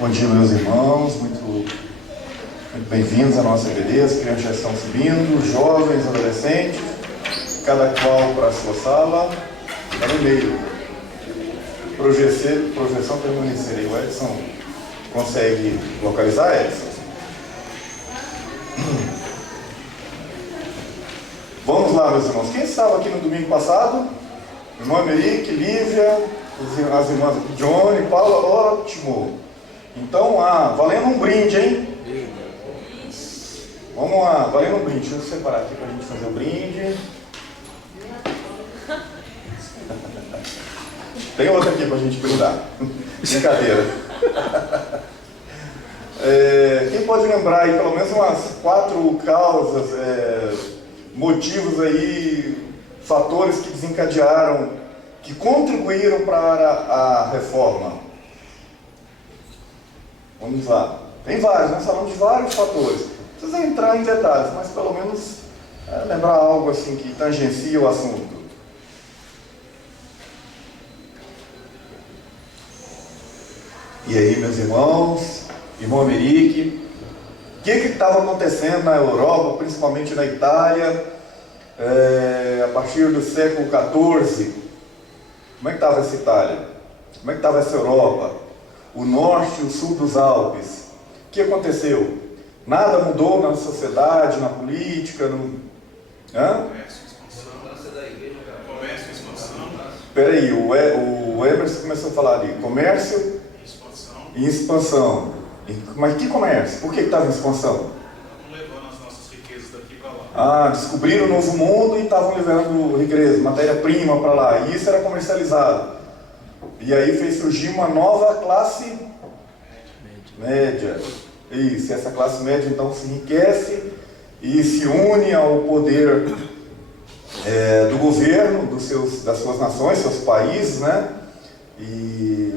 Bom dia, meus irmãos, muito bem-vindos à nossa EBD. As crianças já estão subindo, jovens, adolescentes, cada qual para a sua sala. Está no meio. Projeção permanecer aí. O Edson consegue localizar, Edson? Vamos lá, meus irmãos. Quem estava aqui no domingo passado? Irmão Emerick, Lívia, as irmãs aqui, Johnny, Paula, ótimo. Então, valendo um brinde, hein? Vamos lá, valendo um brinde. Deixa eu separar aqui para a gente fazer o brinde. Tem outra aqui para a gente brindar. Brincadeira. Quem pode lembrar aí pelo menos umas 4 causas, motivos aí, fatores que desencadearam, que contribuíram para a reforma? Vamos lá. Tem vários, nós falamos de vários fatores. Não precisa entrar em detalhes, mas pelo menos lembrar algo assim que tangencia o assunto. E aí, meus irmãos, irmão Emerick, o que estava acontecendo na Europa, principalmente na Itália, a partir do século XIV? Como é que estava essa Itália? Como é que estava essa Europa? O norte e o sul dos Alpes. O que aconteceu? Nada mudou na sociedade, na política, Comércio, expansão. Comércio, expansão. Espera aí, o Emerson começou a falar ali, comércio e expansão. Mas que comércio? Por que estava em expansão? Estavam levando as nossas riquezas daqui para lá. Descobriram o novo mundo e estavam levando riqueza, matéria-prima para lá. E isso era comercializado. E aí fez surgir uma nova classe média. Isso, essa classe média então se enriquece e se une ao poder do governo, das suas nações, seus países, né? E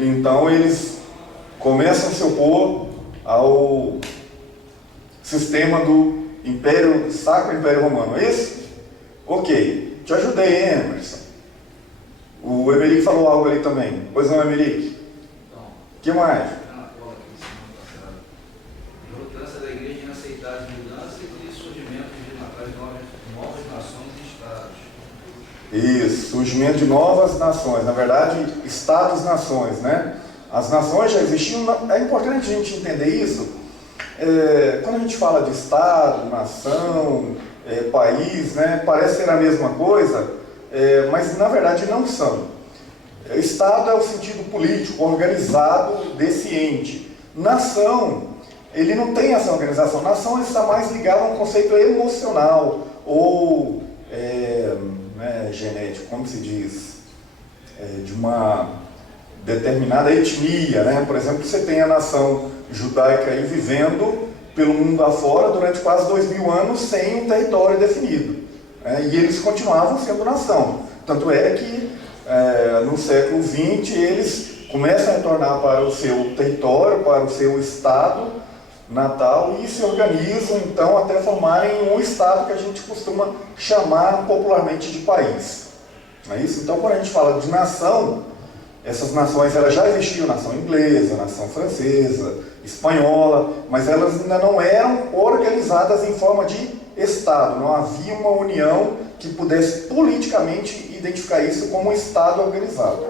então eles começam a se opor ao sistema do Sacro Império Romano. É isso? Ok, te ajudei, hein, Emerson? O Emerick falou algo ali também. Pois não, Emerick? O que mais? Relutância da igreja em aceitar as mudanças e surgimento de novas nações e estados. Isso, surgimento de novas nações. Na verdade, estados-nações, né? As nações já existiam. É importante a gente entender isso. Quando a gente fala de estado, nação, país, né? Parece ser a mesma coisa. Mas na verdade não são. Estado é o sentido político, organizado desse ente. Nação, ele não tem essa organização. Nação está mais ligado a um conceito emocional ou genético, como se diz, de uma determinada etnia, né? Por exemplo, você tem a nação judaica aí vivendo pelo mundo afora durante quase 2000 anos sem um território definido. E eles continuavam sendo nação. Tanto é que no século XX eles começam a retornar para o seu território, para o seu estado natal e se organizam então até formarem um estado que a gente costuma chamar popularmente de país. Não é isso? Então quando a gente fala de nação, essas nações elas já existiam, nação inglesa, nação francesa, espanhola, mas elas ainda não eram organizadas em forma de Estado, não havia uma união que pudesse politicamente identificar isso como um Estado organizado.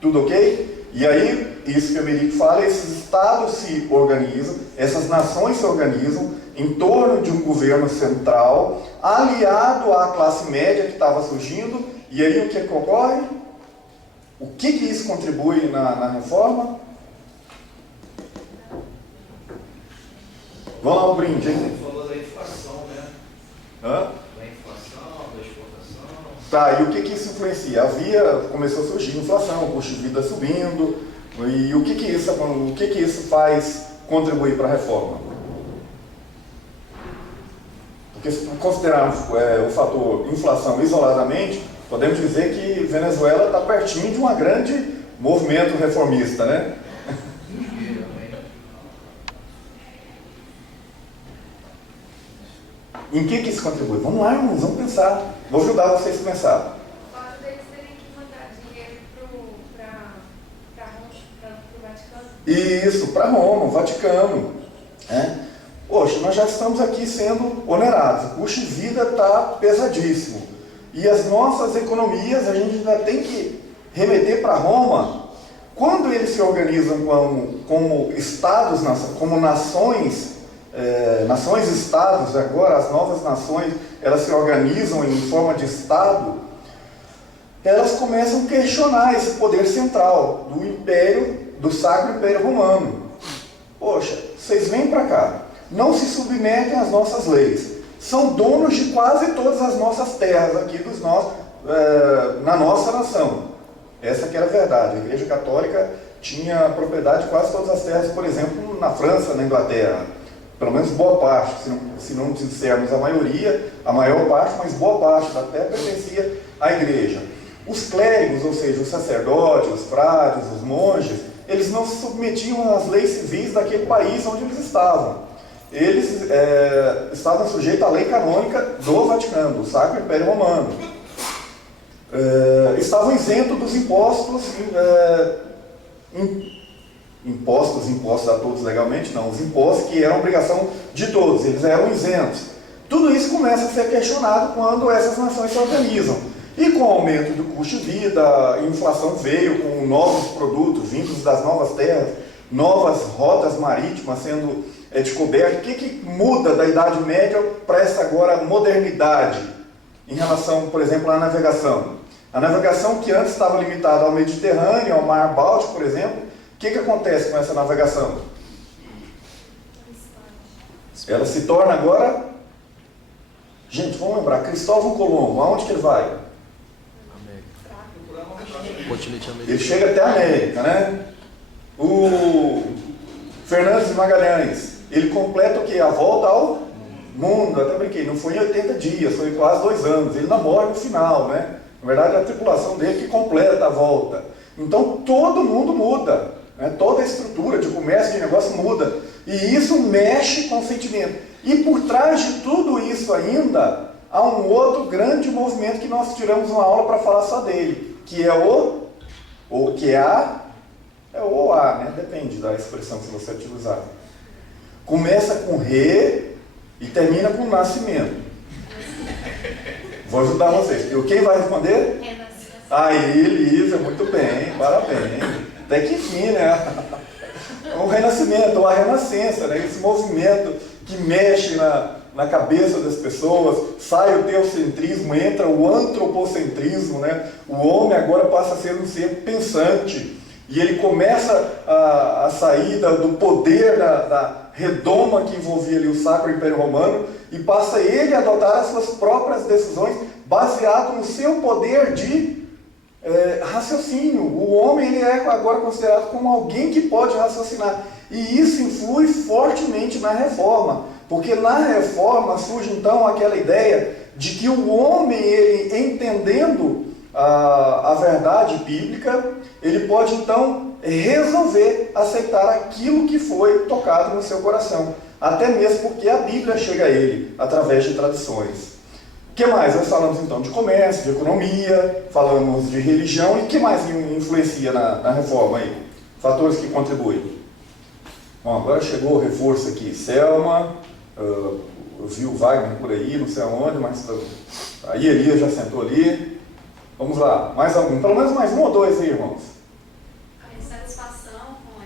Tudo ok? E aí, isso que o Emerick fala, esses Estados se organizam, essas nações se organizam em torno de um governo central, aliado à classe média que estava surgindo, e aí o que ocorre? O que isso contribui na reforma? Vamos lá, o brinde, hein? Da inflação, da exportação. Tá, e o que isso influencia? Começou a surgir inflação, o custo de vida subindo, e o que isso faz contribuir para a reforma? Porque se considerarmos o fator inflação isoladamente, podemos dizer que Venezuela está pertinho de um grande movimento reformista, né? Em que isso contribui? Vamos lá, irmãos, vamos pensar. Vou ajudar vocês a pensar. O fato deles terem que mandar dinheiro para Isso, para Roma, o Vaticano. Né? Poxa, nós já estamos aqui sendo onerados, o custo de vida está pesadíssimo. E as nossas economias, a gente ainda tem que remeter para Roma. Quando eles se organizam como estados, como nações, nações-estados, agora as novas nações, elas se organizam em forma de estado, elas começam a questionar esse poder central do império, do Sacro Império Romano. Poxa, vocês vêm para cá, não se submetem às nossas leis, são donos de quase todas as nossas terras aqui na nossa nação. Essa que era a verdade. A Igreja Católica tinha propriedade de quase todas as terras, por exemplo, na França, na Inglaterra. Pelo menos boa parte, se não dissermos a maioria, a maior parte, mas boa parte da terra pertencia à Igreja. Os clérigos, ou seja, os sacerdotes, os frades, os monges, eles não se submetiam às leis civis daquele país onde eles estavam. Eles estavam sujeitos à lei canônica do Vaticano, do Sacro Império Romano. Estavam isentos dos impostos, impostos a todos legalmente, não, os impostos que eram obrigação de todos, eles eram isentos. Tudo isso começa a ser questionado quando essas nações se organizam. E com o aumento do custo de vida, a inflação veio com novos produtos vindos das novas terras, novas rotas marítimas sendo descobertas. O que muda da Idade Média para essa agora modernidade em relação, por exemplo, à navegação? A navegação que antes estava limitada ao Mediterrâneo, ao Mar Báltico, por exemplo, o que acontece com essa navegação? Ela se torna agora... Gente, vamos lembrar, Cristóvão Colombo, aonde que ele vai? Ele chega até a América, né? O Fernandes de Magalhães, ele completa o quê? A volta ao mundo. Até brinquei, não foi em 80 dias, foi quase 2 anos. Ele não morre no final, né? Na verdade, é a tripulação dele que completa a volta. Então, todo mundo muda, né? Toda a estrutura de comércio, de negócio muda. E isso mexe com o sentimento. E por trás de tudo isso ainda, há um outro grande movimento que nós tiramos uma aula para falar só dele, que é o A, né? Depende da expressão que você utilizar. Começa com re e termina com nascimento. Vou ajudar vocês. E quem vai responder? Aí, Elisa, muito bem, parabéns. Até que enfim, né? O renascimento, a renascença, né? Esse movimento que mexe na cabeça das pessoas, sai o teocentrismo, entra o antropocentrismo, né? O homem agora passa a ser um ser pensante, e ele começa a sair do poder da redoma que envolvia ali o Sacro Império Romano, e passa ele a adotar as suas próprias decisões, baseado no seu poder de raciocínio. O homem ele é agora considerado como alguém que pode raciocinar, e isso influi fortemente na reforma, porque na reforma surge então aquela ideia de que o homem, ele entendendo a verdade bíblica, ele pode então resolver aceitar aquilo que foi tocado no seu coração, até mesmo porque a Bíblia chega a ele através de tradições. O que mais? Nós falamos então de comércio, de economia, falamos de religião, e o que mais influencia na reforma aí? Fatores que contribuem. Bom, agora chegou o reforço aqui, Selma, eu vi o Wagner por aí, não sei aonde, mas aí Elias já sentou ali. Vamos lá, mais algum, pelo menos mais um ou dois aí, irmãos. A insatisfação com a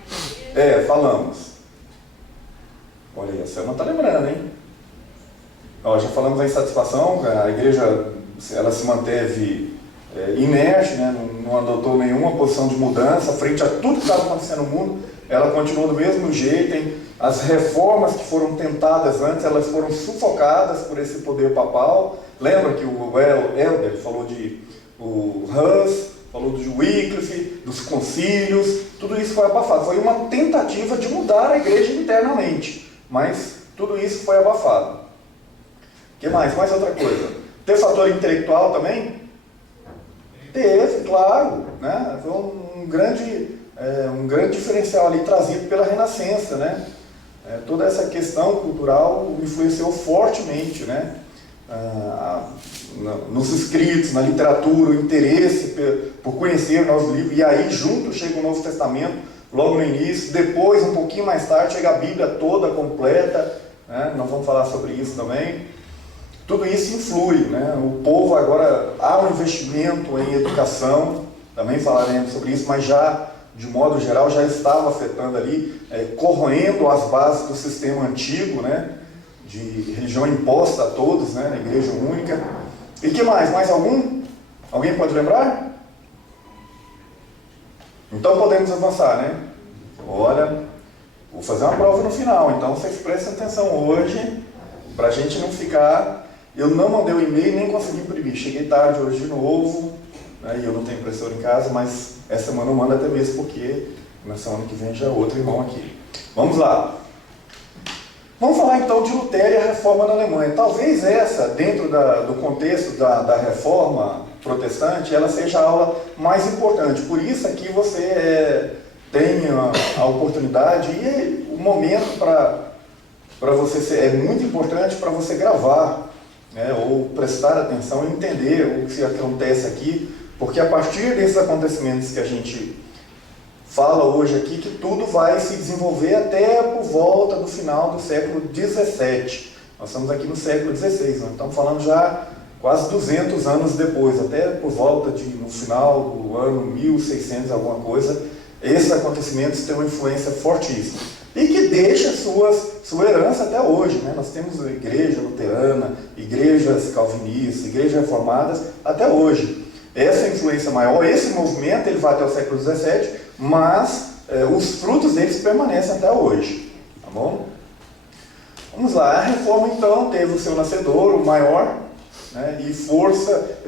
igreja. Falamos. Olha aí, a Selma está lembrando, hein? Nós já falamos da insatisfação, a igreja ela se manteve inerte, né? Não adotou nenhuma posição de mudança frente a tudo que estava acontecendo no mundo. Ela continuou do mesmo jeito, hein? As reformas que foram tentadas antes, elas foram sufocadas por esse poder papal. Lembra que o Helder falou o Hus, falou do Wycliffe, dos concílios, tudo isso foi abafado. Foi uma tentativa de mudar a igreja internamente, mas tudo isso foi abafado. O que mais? Mais outra coisa. Tem fator intelectual também? Teve, claro, né? Foi um grande diferencial ali trazido pela Renascença, né? Toda essa questão cultural influenciou fortemente, né? nos escritos, na literatura, o interesse por conhecer novos livros, e aí junto chega o Novo Testamento, logo no início, depois, um pouquinho mais tarde, chega a Bíblia toda, completa, né? Nós vamos falar sobre isso também. Tudo isso influi, né? O povo agora, há um investimento em educação, também falaremos sobre isso, mas já, de modo geral, já estava afetando ali, corroendo as bases do sistema antigo, né? De religião imposta a todos, né? Na igreja única. E que mais? Mais algum? Alguém pode lembrar? Então podemos avançar, né? Olha, vou fazer uma prova no final, então vocês prestem atenção hoje, para a gente não ficar... Eu não mandei o e-mail, nem consegui imprimir. Cheguei tarde hoje de novo, né? E eu não tenho impressora em casa, mas essa semana eu mando até mesmo, porque na semana que vem já é outro irmão aqui. Vamos lá. Vamos falar então de Lutero e a Reforma na Alemanha. Talvez essa, dentro do contexto da Reforma protestante, ela seja a aula mais importante. Por isso aqui você tem a oportunidade e o momento para você é muito importante para você gravar, né, ou prestar atenção e entender o que acontece aqui, porque a partir desses acontecimentos que a gente fala hoje aqui, que tudo vai se desenvolver até por volta do final do século XVII. Nós estamos aqui no século XVI, nós estamos falando já quase 200 anos depois, até por volta no final do ano 1600, alguma coisa, esses acontecimentos têm uma influência fortíssima. E que deixa sua herança até hoje, né? Nós temos a igreja luterana, igrejas calvinistas, igrejas reformadas, até hoje. Essa influência maior, esse movimento, ele vai até o século XVII, mas os frutos deles permanecem até hoje, tá bom? Vamos lá, a Reforma então teve o seu nascedouro maior, né,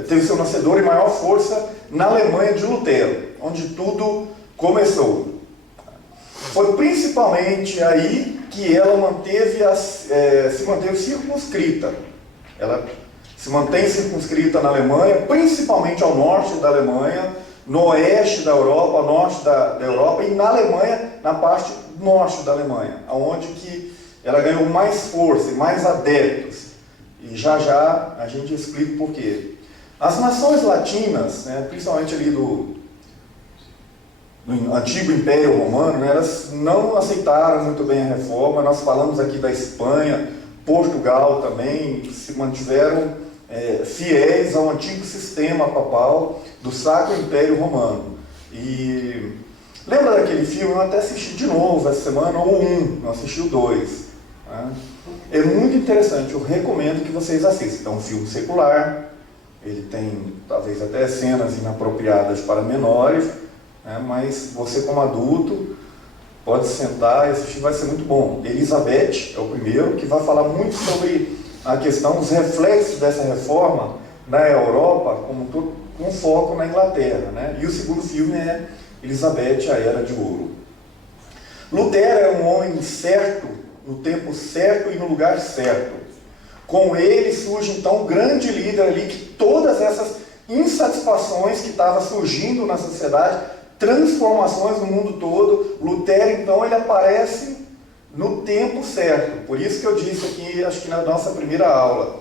teve o seu nascedouro e maior força na Alemanha de Lutero, onde tudo começou. Foi principalmente aí que ela se manteve circunscrita. Ela se mantém circunscrita na Alemanha, principalmente ao norte da Alemanha, no oeste da Europa, ao norte da Europa, e na Alemanha, na parte norte da Alemanha, onde que ela ganhou mais força e mais adeptos. E já já a gente explica o porquê. As nações latinas, né, principalmente ali do antigo Império Romano, né, elas não aceitaram muito bem a reforma. Nós falamos aqui da Espanha, Portugal também, se mantiveram fiéis ao antigo sistema papal do Sacro Império Romano. E lembra daquele filme? Eu até assisti de novo essa semana, o 1, não assisti o 2. Né? É muito interessante, eu recomendo que vocês assistam. É um filme secular, ele tem talvez até cenas inapropriadas para menores, né? Mas você como adulto pode sentar e assistir, vai ser muito bom. Elizabeth é o primeiro, que vai falar muito sobre a questão dos reflexos dessa reforma na Europa, como todo, com foco na Inglaterra, né? E o segundo filme é Elizabeth, a Era de Ouro. Lutero é um homem certo, no tempo certo e no lugar certo. Com ele surge então um grande líder ali, que todas essas insatisfações que estavam surgindo na sociedade, transformações no mundo todo, Lutero então ele aparece no tempo certo. Por isso que eu disse aqui, acho que na nossa primeira aula,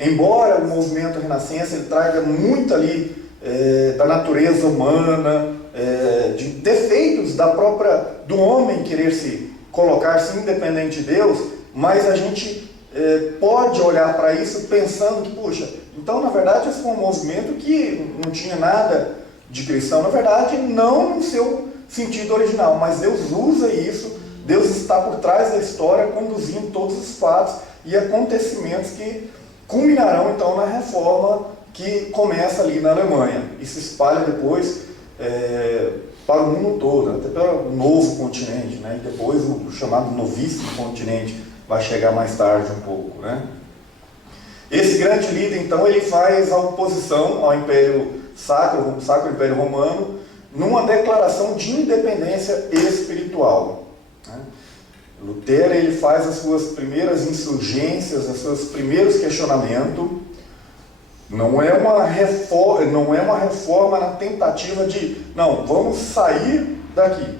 embora o movimento Renascença ele traga muito ali da natureza humana, de defeitos do homem querer se colocar-se independente de Deus, mas a gente pode olhar para isso pensando que, puxa, então na verdade esse foi um movimento que não tinha nada de cristão, na verdade não no seu sentido original, mas Deus usa isso, Deus está por trás da história conduzindo todos os fatos e acontecimentos que culminarão então na reforma que começa ali na Alemanha e se espalha depois para o mundo todo, até para o novo continente, né? E depois o chamado novíssimo continente vai chegar mais tarde um pouco, né? Esse grande líder então ele faz a oposição ao Império Sacro Império Romano numa declaração de independência espiritual, né? Lutero ele faz as suas primeiras insurgências, os seus primeiros questionamentos. Não é uma reforma na tentativa de, não, vamos sair daqui.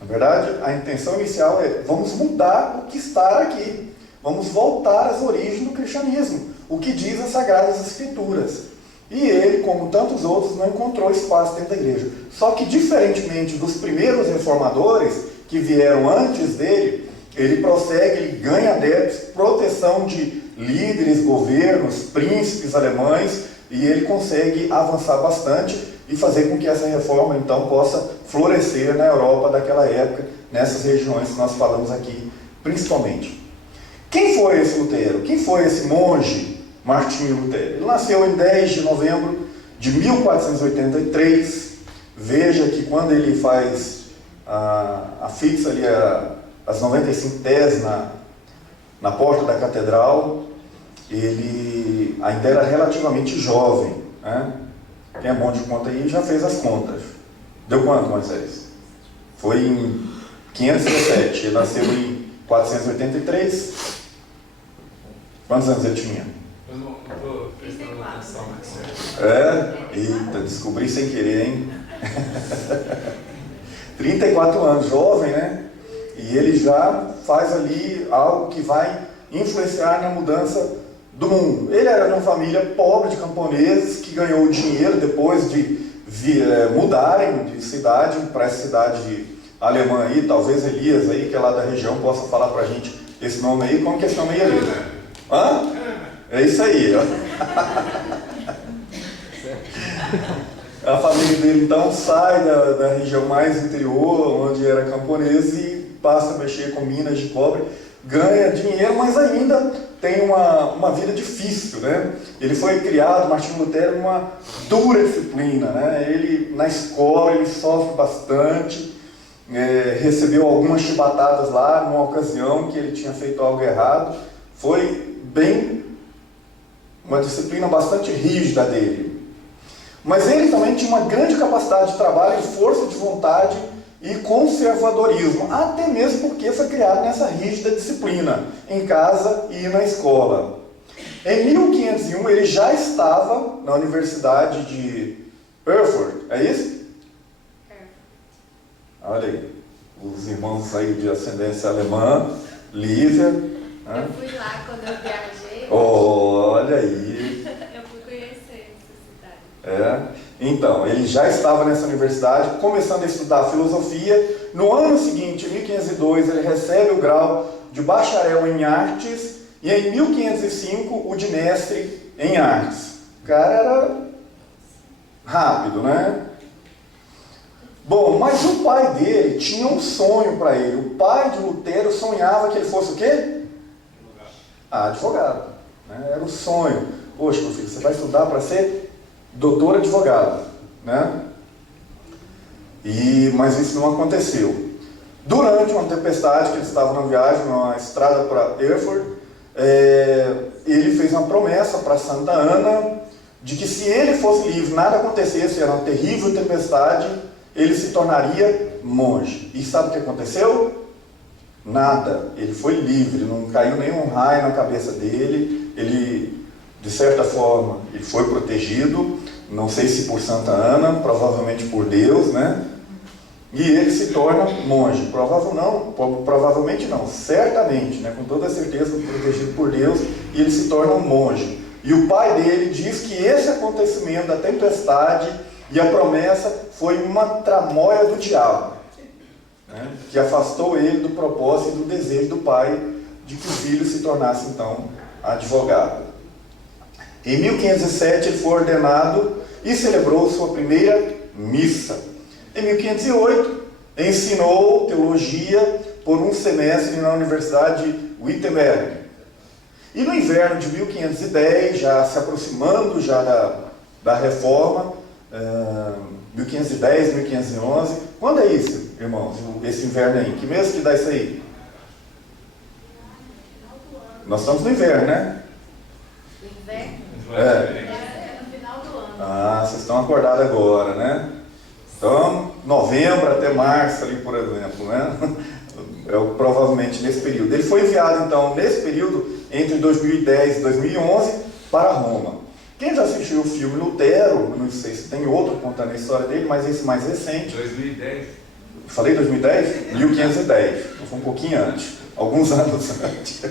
Na verdade, a intenção inicial é, vamos mudar o que está aqui. Vamos voltar às origens do cristianismo. o que diz as Sagradas Escrituras. E ele, como tantos outros, não encontrou espaço dentro da igreja. Só que, diferentemente dos primeiros reformadores que vieram antes dele, ele prossegue, ele ganha adeptos, proteção de líderes, governos, príncipes alemães, e ele consegue avançar bastante e fazer com que essa reforma, então, possa florescer na Europa daquela época, nessas regiões que nós falamos aqui, principalmente. Quem foi esse Lutero? Quem foi esse monge Martinho Lutero? Ele nasceu em 10 de novembro de 1483. Veja que quando ele faz afixa ali as 95 teses na porta da catedral, ele ainda era relativamente jovem, né? Quem é bom de conta aí já fez as contas. Deu quanto, Moisés? Foi em 517, ele nasceu em 483. Quantos anos ele tinha? Eu não estou prestando atenção nessa. Eita, descobri sem querer, hein? 34 anos, jovem, né? E ele já faz ali algo que vai influenciar na mudança do mundo. Ele era de uma família pobre de camponeses que ganhou dinheiro depois de mudarem de cidade para essa cidade alemã aí. Talvez Elias aí, que é lá da região, possa falar pra gente esse nome aí. Como que é esse nome aí, Elias? Hã? É isso aí, ó. A família dele então sai da região mais interior, onde era camponês, e passa a mexer com minas de cobre, ganha dinheiro, mas ainda tem uma vida difícil, né? Ele foi criado, Martinho Lutero, numa dura disciplina, né? Ele, na escola, ele sofre bastante, recebeu algumas chibatadas lá, numa ocasião que ele tinha feito algo errado. Foi uma disciplina bastante rígida dele. Mas ele também tinha uma grande capacidade de trabalho, força de vontade e conservadorismo, até mesmo porque foi criado nessa rígida disciplina, em casa e na escola. Em 1501 ele já estava na Universidade de Erfurt, é isso? Olha aí, os irmãos aí de ascendência alemã, Lívia. Eu fui lá quando eu viajei. Olha aí. Eu fui conhecer essa cidade. Então, ele já estava nessa universidade, começando a estudar filosofia. No ano seguinte, em 1502, ele recebe o grau de bacharel em artes, e em 1505 o de mestre em artes. O cara era rápido, né? Bom, mas o pai dele tinha um sonho para ele. O pai de Lutero sonhava que ele fosse o quê? Advogado. Né? Era o sonho. Poxa, meu filho, você vai estudar para ser doutor advogado, né? Mas isso não aconteceu. Durante uma tempestade que ele estava na viagem, numa estrada para Erfurt, ele fez uma promessa para Santa Ana de que se ele fosse livre, nada acontecesse, era uma terrível tempestade, ele se tornaria monge. E sabe o que aconteceu? Nada. Ele foi livre, não caiu nenhum raio na cabeça dele, ele, de certa forma, ele foi protegido, não sei se por Santa Ana, provavelmente por Deus, né? E ele se torna monge. Provavelmente não, certamente, né? Com toda certeza, protegido por Deus, e ele se torna um monge. E o pai dele diz que esse acontecimento da tempestade e a promessa foi uma tramóia do diabo, né? Que afastou ele do propósito e do desejo do pai de que o filho se tornasse, então, advogado. Em 1507 ele foi ordenado e celebrou sua primeira missa. Em 1508 ensinou teologia por um semestre na Universidade de Wittenberg. E no inverno de 1510, já se aproximando da reforma, 1510, 1511, quando é isso, irmãos, esse inverno aí? Que mês que dá isso aí? Nós estamos no inverno, né? Inverno? É no final do ano. Ah, vocês estão acordados agora, né? Então, novembro até março ali, por exemplo, né? Provavelmente nesse período. Ele foi enviado, então, nesse período, entre 2010 e 2011, para Roma. Quem já assistiu o filme Lutero, não sei se tem outro contando a história dele, mas esse mais recente. 2010. Falei 2010? 1510. Foi um pouquinho antes. Alguns anos antes.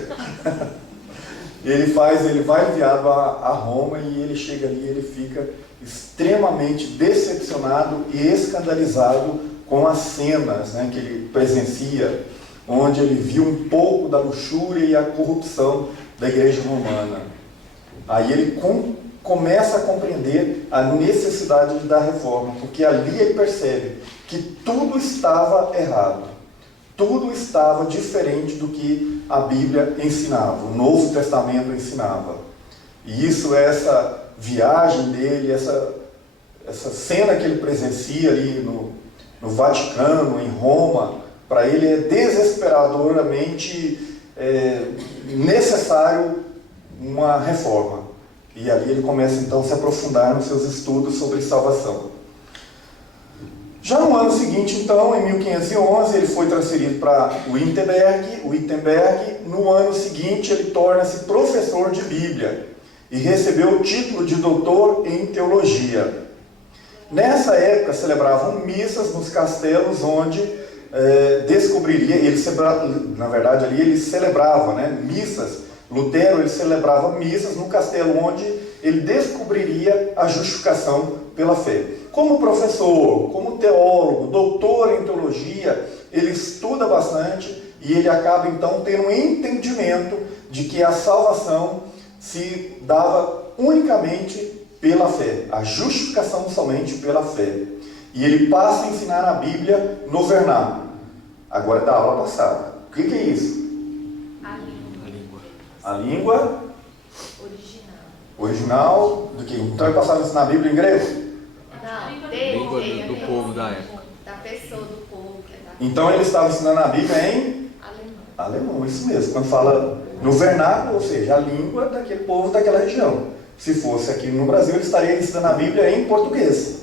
ele vai enviado a Roma e ele chega ali e ele fica extremamente decepcionado e escandalizado com as cenas, né, que ele presencia, onde ele viu um pouco da luxúria e a corrupção da igreja romana. Aí ele começa a compreender a necessidade da reforma, porque ali ele percebe que tudo estava errado, tudo estava diferente do que a Bíblia ensinava, o Novo Testamento ensinava. E isso, essa viagem dele, essa cena que ele presencia ali no Vaticano, em Roma, para ele é desesperadoramente necessário uma reforma. E ali ele começa então a se aprofundar nos seus estudos sobre salvação. Já no ano seguinte, então, em 1511, ele foi transferido para Wittenberg. No ano seguinte, ele torna-se professor de Bíblia e recebeu o título de doutor em teologia. Nessa época, celebravam missas nos castelos onde descobriria, na verdade ali ele celebrava, né, missas. Lutero, ele celebrava missas no castelo onde ele descobriria a justificação pela fé. Como professor, como teólogo, doutor em teologia, ele estuda bastante e ele acaba então tendo um entendimento de que a salvação se dava unicamente pela fé, a justificação somente pela fé. E ele passa a ensinar a Bíblia no vernáculo. Agora é da aula passada. O que é isso? A língua original do que? Então ele passava a ensinar a Bíblia em grego? Não, Língua do povo da época. Da pessoa, do povo. Então ele estava ensinando a Bíblia em alemão, isso mesmo. Quando fala no vernáculo, ou seja, a língua daquele povo daquela região. Se fosse aqui no Brasil, ele estaria ensinando a Bíblia em português.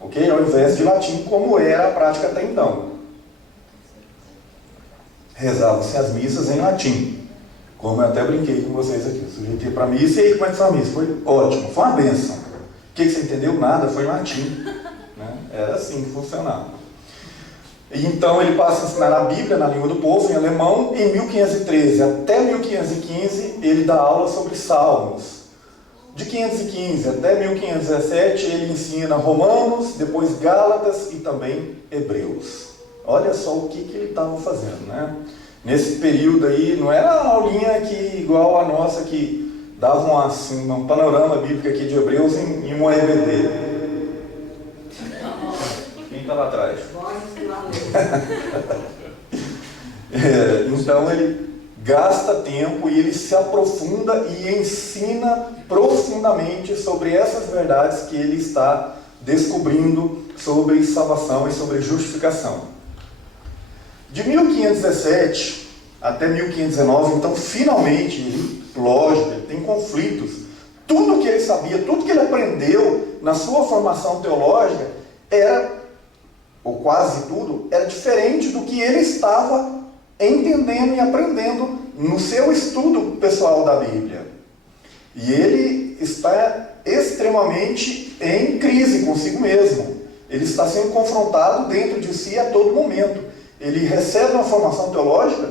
Ok? Ao invés de latim, como era a prática até então. Rezavam-se as missas em latim. Como eu até brinquei com vocês aqui. O sujeito ia para a missa e aí como é que foi a missa? Foi ótimo, foi uma bênção. O que você entendeu? Nada, foi em latim. Né? Era assim que funcionava. E então ele passa a ensinar a Bíblia na língua do povo, em alemão. Em 1513 até 1515 ele dá aula sobre Salmos. De 515 até 1517 ele ensina Romanos, depois Gálatas e também Hebreus. Olha só o que ele estava fazendo, né? Nesse período aí, não era uma aulinha igual a nossa, que dava um panorama bíblico aqui de Hebreus em uma EBD. Quem está lá atrás? Então ele gasta tempo e ele se aprofunda e ensina profundamente sobre essas verdades que ele está descobrindo sobre salvação e sobre justificação. De 1517 até 1519, então, finalmente, lógico, ele tem conflitos. Tudo que ele sabia, tudo que ele aprendeu na sua formação teológica ou quase tudo, era diferente do que ele estava entendendo e aprendendo no seu estudo pessoal da Bíblia. E ele está extremamente em crise consigo mesmo. Ele está sendo confrontado dentro de si a todo momento. Ele recebe uma formação teológica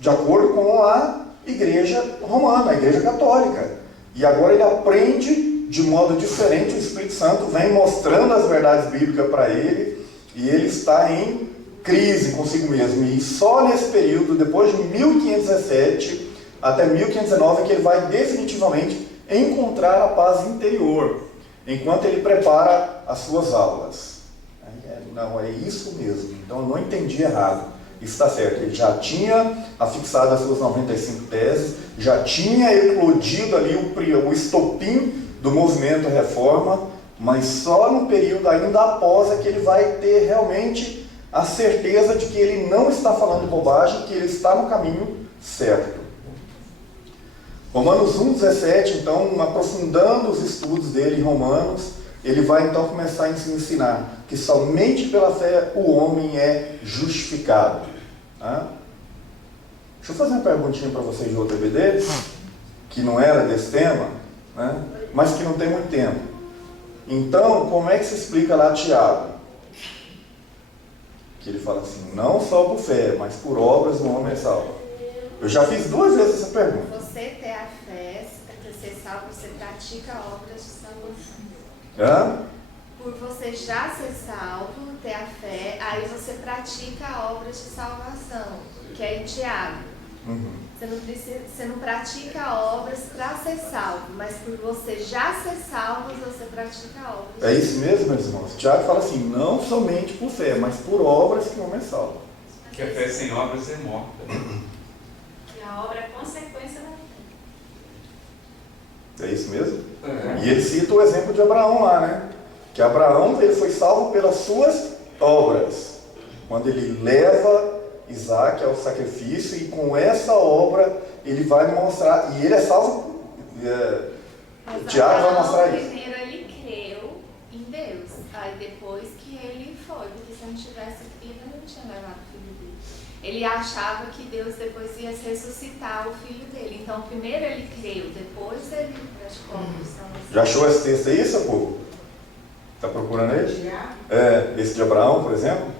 de acordo com a igreja romana, a igreja católica. E agora ele aprende de modo diferente, o Espírito Santo vem mostrando as verdades bíblicas para ele, e ele está em crise consigo mesmo. E só nesse período, depois de 1517 até 1519, é que ele vai definitivamente encontrar a paz interior, enquanto ele prepara as suas aulas. Não, é isso mesmo. Então eu não entendi errado. Isso está certo. Ele já tinha afixado as suas 95 teses, já tinha eclodido ali o estopim do movimento Reforma, mas só no período ainda após é que ele vai ter realmente a certeza de que ele não está falando bobagem, que ele está no caminho certo. Romanos 1,17, então, aprofundando os estudos dele em Romanos, ele vai então começar a ensinar que somente pela fé o homem é justificado. Tá? Deixa eu fazer uma perguntinha para vocês de outro EBD, que não era desse tema, né? Mas que não tem muito tempo. Então, como é que se explica lá Tiago? Que ele fala assim, não só por fé, mas por obras o homem é salvo. Eu já fiz 2 vezes essa pergunta. Você ter a pratica obras de salvação. Hã? Por você já ser salvo, ter a fé, aí você pratica obras de salvação, que é em Tiago. Você não pratica obras para ser salvo, mas por você já ser salvo, você pratica obras. É isso mesmo, meus irmãos. Tiago fala assim, não somente por fé, mas por obras que o homem é salvo. Que a fé sem obras é morta. E a obra é consequência da fé. É isso mesmo? É. E ele cita o exemplo de Abraão lá, né? Que Abraão ele foi salvo pelas suas obras. Quando ele leva Isaac ao sacrifício e com essa obra ele vai mostrar, e ele é salvo, Tiago vai mostrar isso. Primeiro ele creu em Deus, aí depois que ele foi, porque se não tivesse crido, ele não tinha levado o filho dele. Ele achava que Deus depois ia ressuscitar o filho dele, então primeiro ele creu, depois ele praticou a missão. Já achou esse texto aí, Socorro? Está procurando ele? Esse de Abraão, por exemplo?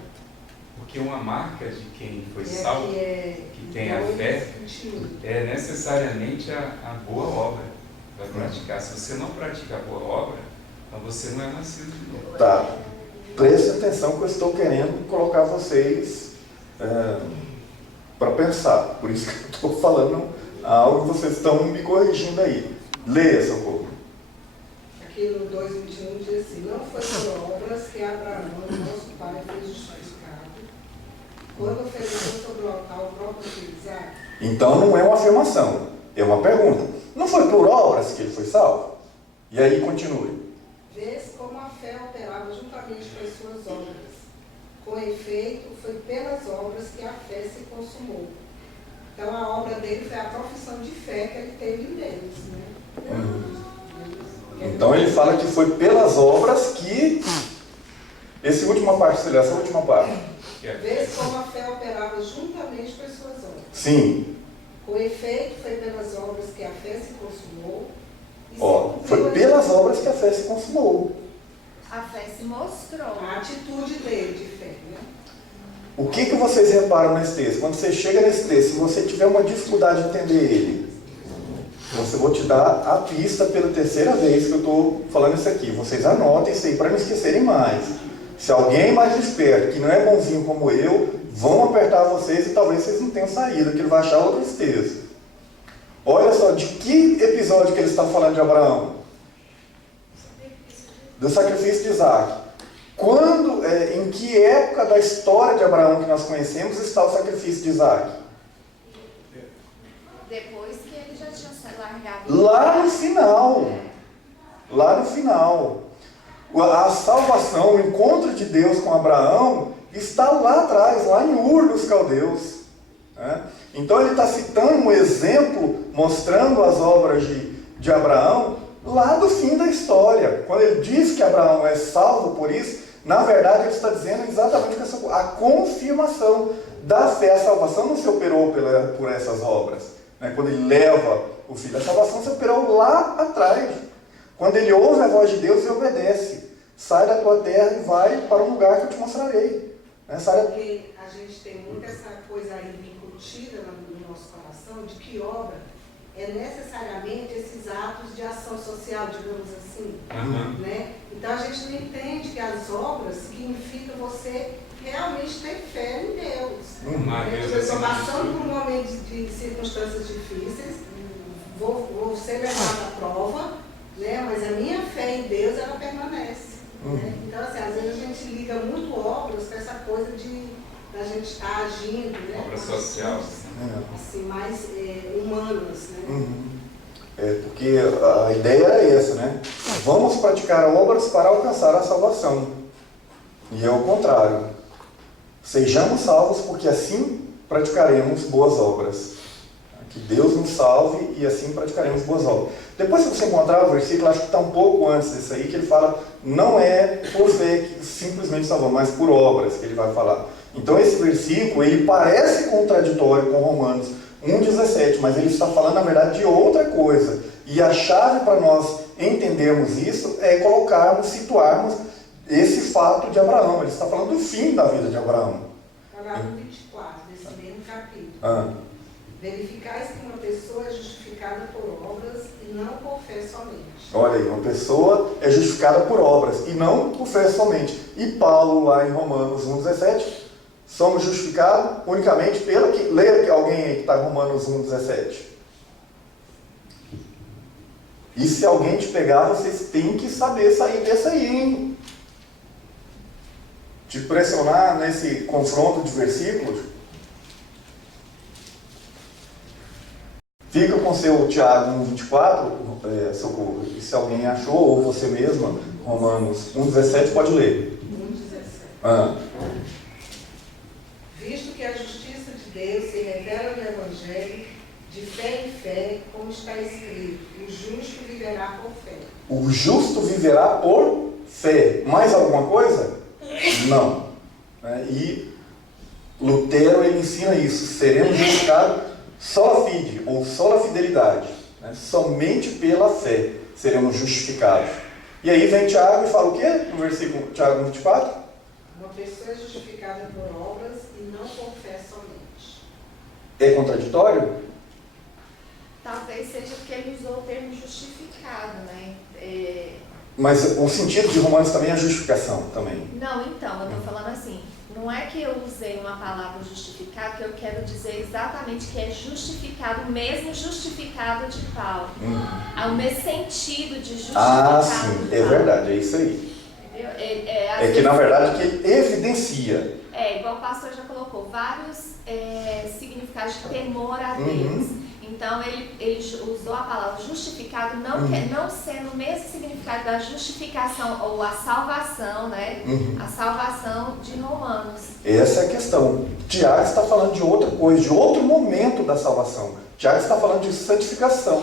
Porque uma marca de quem foi salvo, que tem a fé, é necessariamente a boa obra para praticar. Se você não pratica a boa obra, então você não é nascido de novo. Tá. Preste atenção que eu estou querendo colocar vocês para pensar. Por isso que eu estou falando algo que vocês estão me corrigindo aí. Leia, Socorro. Aqui no 2:21 diz assim: não foi por obras que Abraão, nosso pai, fez justificado, quando ofereceu sobre o altar o próprio filho Isaac. Então não é uma afirmação, é uma pergunta. Não foi por obras que ele foi salvo? E aí continue. Vês como a fé operava juntamente com as suas obras. Com efeito, foi pelas obras que a fé se consumou. Então a obra dele foi a profissão de fé que ele teve em Deus, né? Então ele fala que foi pelas obras que... Essa última parte, essa última parte. Vês como a fé operava juntamente com as suas obras. Sim. Com efeito, foi pelas obras que a fé se consumou. Foi pelas obras que a fé se consumou. A fé se mostrou. A atitude dele de fé, né? O que vocês reparam nesse texto? Quando você chega nesse texto, se você tiver uma dificuldade de entender ele, eu vou te dar a pista pela terceira vez que eu estou falando isso aqui. Vocês anotem isso aí para não esquecerem mais. Se alguém mais esperto, que não é bonzinho como eu, vão apertar vocês e talvez vocês não tenham saído, que ele vai achar outros textos. Olha só, de que episódio que ele está falando de Abraão? Do sacrifício de Isaac. Quando, em que época da história de Abraão que nós conhecemos está o sacrifício de Isaac? Depois que ele já tinha largado. Lá no final. Lá no final. A salvação, o encontro de Deus com Abraão está lá atrás, lá em Ur dos Caldeus. Né? Então ele está citando um exemplo, mostrando as obras de Abraão, lá do fim da história. Quando ele diz que Abraão é salvo por isso, na verdade ele está dizendo exatamente a confirmação da fé. A salvação não se operou por essas obras. Né? Quando ele leva o filho, a salvação se operou lá atrás. Quando ele ouve a voz de Deus e obedece. Sai da tua terra e vai para um lugar que eu te mostrarei. Né? Porque a gente tem muito essa coisa aí incutida no nosso coração, de que obra é necessariamente esses atos de ação social, digamos assim. Né? Então a gente não entende que as obras significam você realmente ter fé em Deus. Eu estou passando por um momento de circunstâncias difíceis, vou ser levada à prova, né? Mas a minha fé em Deus, ela permanece. Né? Então, assim, às vezes a gente liga muito obras com essa coisa da gente estar agindo, né? Obra social. Assim, mais humanas, né? Porque a ideia era essa, né? Vamos praticar obras para alcançar a salvação. E é o contrário. Sejamos salvos porque assim praticaremos boas obras. Que Deus nos salve e assim praticaremos boas obras. Depois, se você encontrar o versículo, acho que está um pouco antes desse aí, que ele fala, não é por fé que simplesmente salvamos, mas por obras que ele vai falar. Então esse versículo, ele parece contraditório com Romanos 1,17, mas ele está falando, na verdade, de outra coisa. E a chave para nós entendermos isso é colocarmos, situarmos esse fato de Abraão. Ele está falando do fim da vida de Abraão. Parágrafo 24, desse mesmo capítulo. Verificais que uma pessoa é justificada por obras e não por fé somente. Olha aí, uma pessoa é justificada por obras e não por fé somente. E Paulo, lá em Romanos 1,17, somos justificados unicamente pela que... Leia alguém aí que está em Romanos 1,17. E se alguém te pegar, vocês têm que saber sair dessa aí, hein? Te pressionar nesse confronto de versículos. Fica com seu Tiago 1,24, Socorro. E se alguém achou, ou você mesma, Romanos 1,17, pode ler. 1,17. Visto que a justiça de Deus se revela no Evangelho, de fé em fé, como está escrito, o justo viverá por fé. O justo viverá por fé. Mais alguma coisa? Não. E Lutero, ele ensina isso. Seremos justificados sola fide, ou sola fidelidade. Somente pela fé seremos justificados. E aí vem Tiago e fala o quê? No versículo Tiago 24. Uma pessoa é justificada por obras e não por fé somente. É contraditório? Talvez seja porque ele usou o termo justificado, né? Mas o sentido de Romanos também é justificação também. Não, então, eu estou falando assim, não é que eu usei uma palavra justificar, que eu quero dizer exatamente que é justificado, mesmo justificado de Paulo. Há o mesmo sentido de justificado. Sim, é verdade, é isso aí. Entendeu? É que na verdade que evidencia. Igual o pastor já colocou, vários significados de temor a Deus. Então, ele usou a palavra justificado, não sendo o mesmo significado da justificação ou a salvação, né? A salvação de Romanos. Essa é a questão. Tiago está falando de outra coisa, de outro momento da salvação. Tiago está falando de santificação.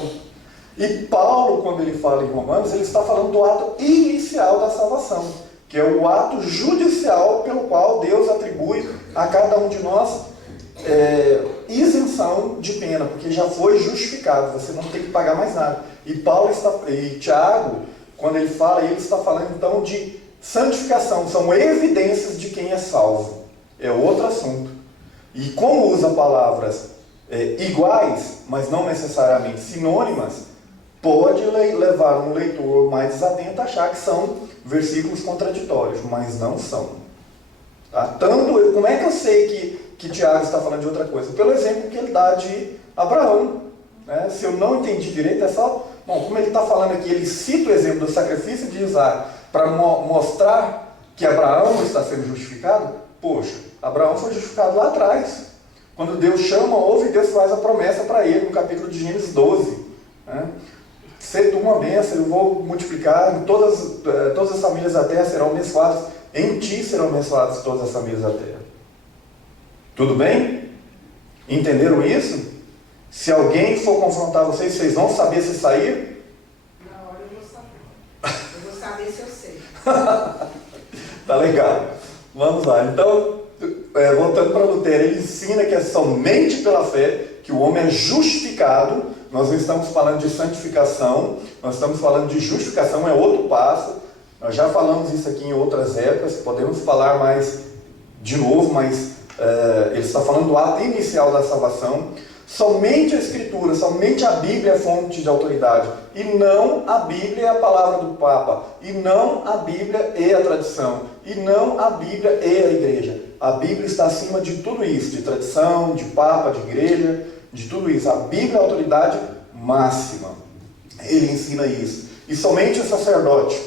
E Paulo, quando ele fala em Romanos, ele está falando do ato inicial da salvação, que é o ato judicial pelo qual Deus atribui a cada um de nós isenção de pena, porque já foi justificado, você não tem que pagar mais nada. E Tiago, quando ele fala, ele está falando então de santificação, são evidências de quem é salvo. É outro assunto. E como usa palavras iguais, mas não necessariamente sinônimas, pode levar um leitor mais desatento a achar que são versículos contraditórios, mas não são. Tá? Como é que eu sei que Tiago está falando de outra coisa? Pelo exemplo que ele dá de Abraão. Né? Se eu não entendi direito, é só... Bom, como ele está falando aqui, ele cita o exemplo do sacrifício de Isaac para mostrar que Abraão está sendo justificado. Poxa, Abraão foi justificado lá atrás. Quando Deus chama, ouve, Deus faz a promessa para ele, no capítulo de Gênesis 12. Né? Ser tu uma bênção, eu vou multiplicar, todas as famílias da terra serão abençoadas, em ti serão abençoadas todas as famílias da terra. Tudo bem? Entenderam isso? Se alguém for confrontar vocês, vocês vão saber se sair? Na hora eu vou saber. Eu vou saber se eu sei. Tá legal. Vamos lá. Então, voltando para Lutero, ele ensina que é somente pela fé que o homem é justificado. Nós não estamos falando de santificação, nós estamos falando de justificação, é outro passo. Nós já falamos isso aqui em outras épocas, podemos falar mais de novo, mas ele está falando do ato inicial da salvação. Somente a Escritura, somente a Bíblia é fonte de autoridade, e não a Bíblia é a palavra do Papa, e não a Bíblia é a tradição, e não a Bíblia é a igreja. A Bíblia está acima de tudo isso, de tradição, de Papa, de igreja, de tudo isso. A Bíblia é a autoridade máxima. Ele ensina isso. E somente o sacerdote,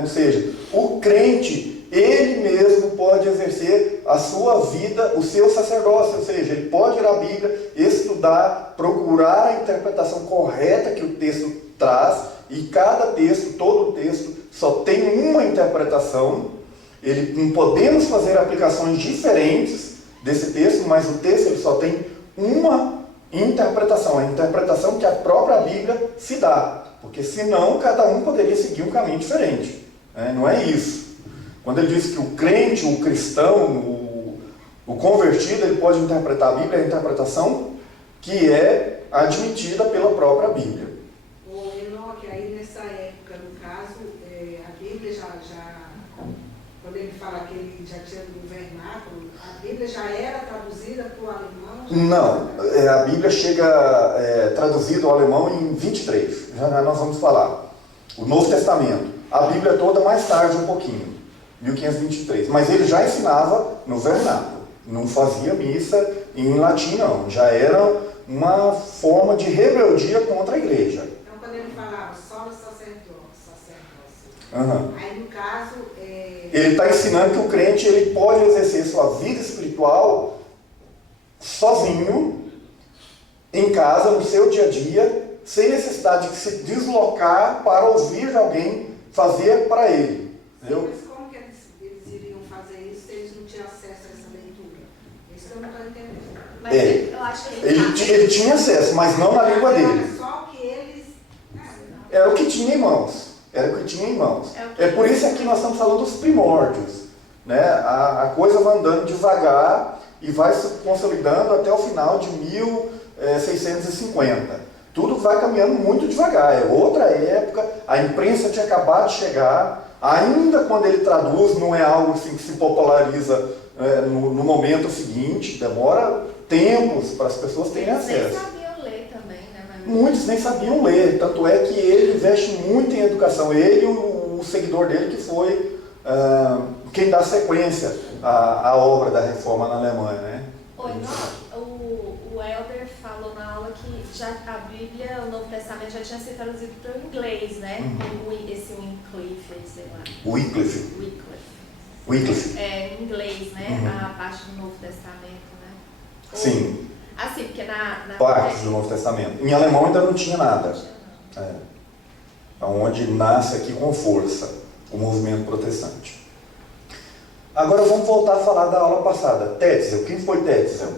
ou seja, o crente, ele mesmo pode exercer a sua vida, o seu sacerdócio, ou seja, ele pode ir à Bíblia, estudar, procurar a interpretação correta que o texto traz, e cada texto, todo texto, só tem uma interpretação. Não podemos fazer aplicações diferentes desse texto, mas o texto ele só tem uma interpretação, a interpretação que a própria Bíblia se dá, porque senão cada um poderia seguir um caminho diferente. Não é isso. Quando ele diz que o crente, o cristão, o convertido, ele pode interpretar a Bíblia, a interpretação que é admitida pela própria Bíblia. O Enoque, aí nessa época, no caso, a Bíblia quando ele fala que ele já tinha no vernáculo, a Bíblia Bíblia já era traduzida para o alemão? Não, a Bíblia chega traduzida ao alemão em 23, já nós vamos falar. O Novo Testamento, a Bíblia toda mais tarde um pouquinho, 1523. Mas ele já ensinava no vernáculo, não fazia missa em latim não, já era uma forma de rebeldia contra a igreja. Então quando ele falava só no sacerdócio, aí no caso... Ele está ensinando que o crente ele pode exercer sua vida espiritual sozinho, em casa, no seu dia a dia, sem necessidade de se deslocar para ouvir alguém fazer para ele. Entendeu? Mas como que eles iriam fazer isso se eles não tinham acesso a essa leitura? Isso que eu não estou entendendo. Mas eu acho que ele tinha acesso, mas não na língua dele. Era só que eles... Era o que tinha em mãos. É por isso que nós estamos falando dos primórdios. Né? A coisa vai andando devagar e vai se consolidando até o final de 1650. Tudo vai caminhando muito devagar. É outra época, a imprensa tinha acabado de chegar. Ainda quando ele traduz, não é algo assim que se populariza no momento seguinte. Demora tempos para as pessoas terem acesso. Muitos nem sabiam ler, tanto é que ele investe muito em educação. Ele e o seguidor dele, que foi quem dá sequência à obra da reforma na Alemanha. Né? O Helder falou na aula que já a Bíblia, o Novo Testamento já tinha sido traduzido para o inglês, né? Esse Wycliffe, sei lá. Wycliffe. Em inglês, né? A parte do Novo Testamento, né? Sim. Assim, porque na partes do Novo Testamento. Em alemão ainda não tinha nada. Onde nasce aqui com força o movimento protestante. Agora vamos voltar a falar da aula passada. Tetzel. Quem foi Tetzel?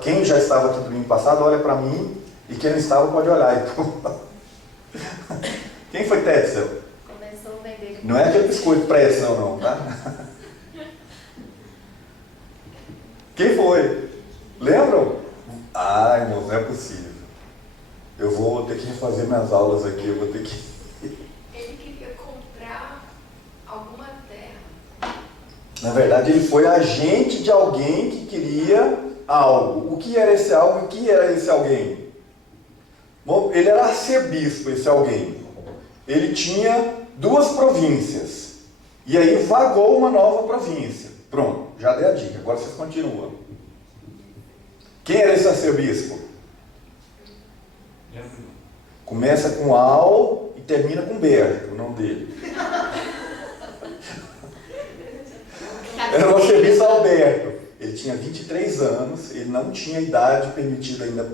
Quem já estava aqui domingo passado, olha para mim. E quem não estava, pode olhar. Então. Quem foi Tetzel? Começou a vender. Não é aquele biscoito pretzel, não, tá? Quem foi? Lembram? Ah, irmãos, não é possível. Eu vou ter que refazer minhas aulas aqui, eu vou ter que... Ele queria comprar alguma terra. Na verdade, ele foi agente de alguém que queria algo. O que era esse algo e o que era esse alguém? Bom, ele era arcebispo, esse alguém. Ele tinha 2 províncias. E aí vagou uma nova província. Pronto, já dei a dica, agora vocês continuam. Quem era esse arcebispo? Começa com Al e termina com Berg, o nome dele. Era o arcebispo Alberto. Ele tinha 23 anos, ele não tinha idade permitida ainda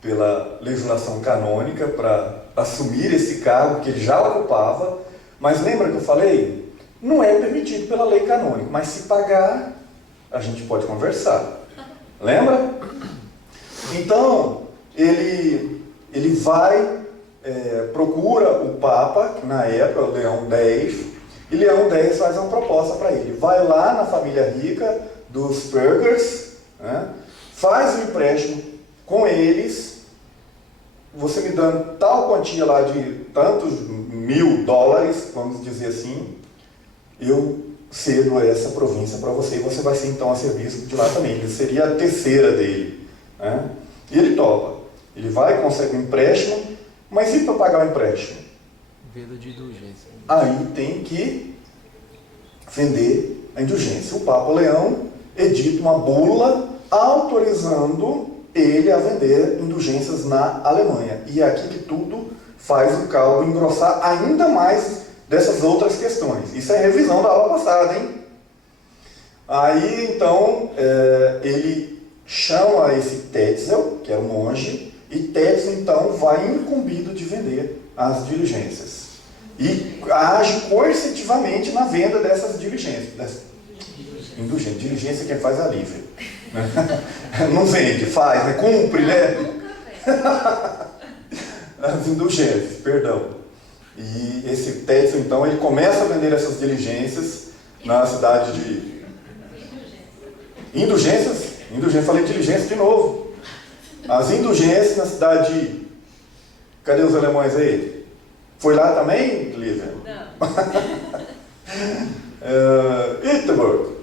pela legislação canônica para assumir esse cargo que ele já ocupava. Mas lembra que eu falei? Não é permitido pela lei canônica, mas se pagar, a gente pode conversar. Lembra? Então, ele vai, procura o Papa, que na época é o Leão X, e Leão X faz uma proposta para ele. Vai lá na família rica dos Pergers, né, faz um empréstimo com eles, você me dando tal quantia lá de tantos $1000, vamos dizer assim, eu cedo essa província para você e você vai ser então arcebispo de lá também. Ele seria a terceira dele. Né? E ele topa. Ele vai, consegue um empréstimo, mas e para pagar o empréstimo? Venda de indulgência. Aí tem que vender a indulgência. O Papa Leão edita uma bula autorizando ele a vender indulgências na Alemanha. E é aqui que tudo faz o caldo engrossar ainda mais dessas outras questões. Isso é revisão da aula passada, hein? Aí, então, ele chama esse Tetzel, que era um monge, e Tetzel, então, vai incumbido de vender as diligências. E age coercitivamente na venda dessas diligências. Indulgência. Diligência é quem faz alívio. Não vende, faz, né? Cumpre, né? As indulgências, perdão. E esse Tetzel, então, ele começa a vender essas diligências na cidade de... Indulgências? Falei diligência de novo. As indulgências na cidade de... Cadê os alemães aí? Foi lá também, Lívia? Não. Wittenberg,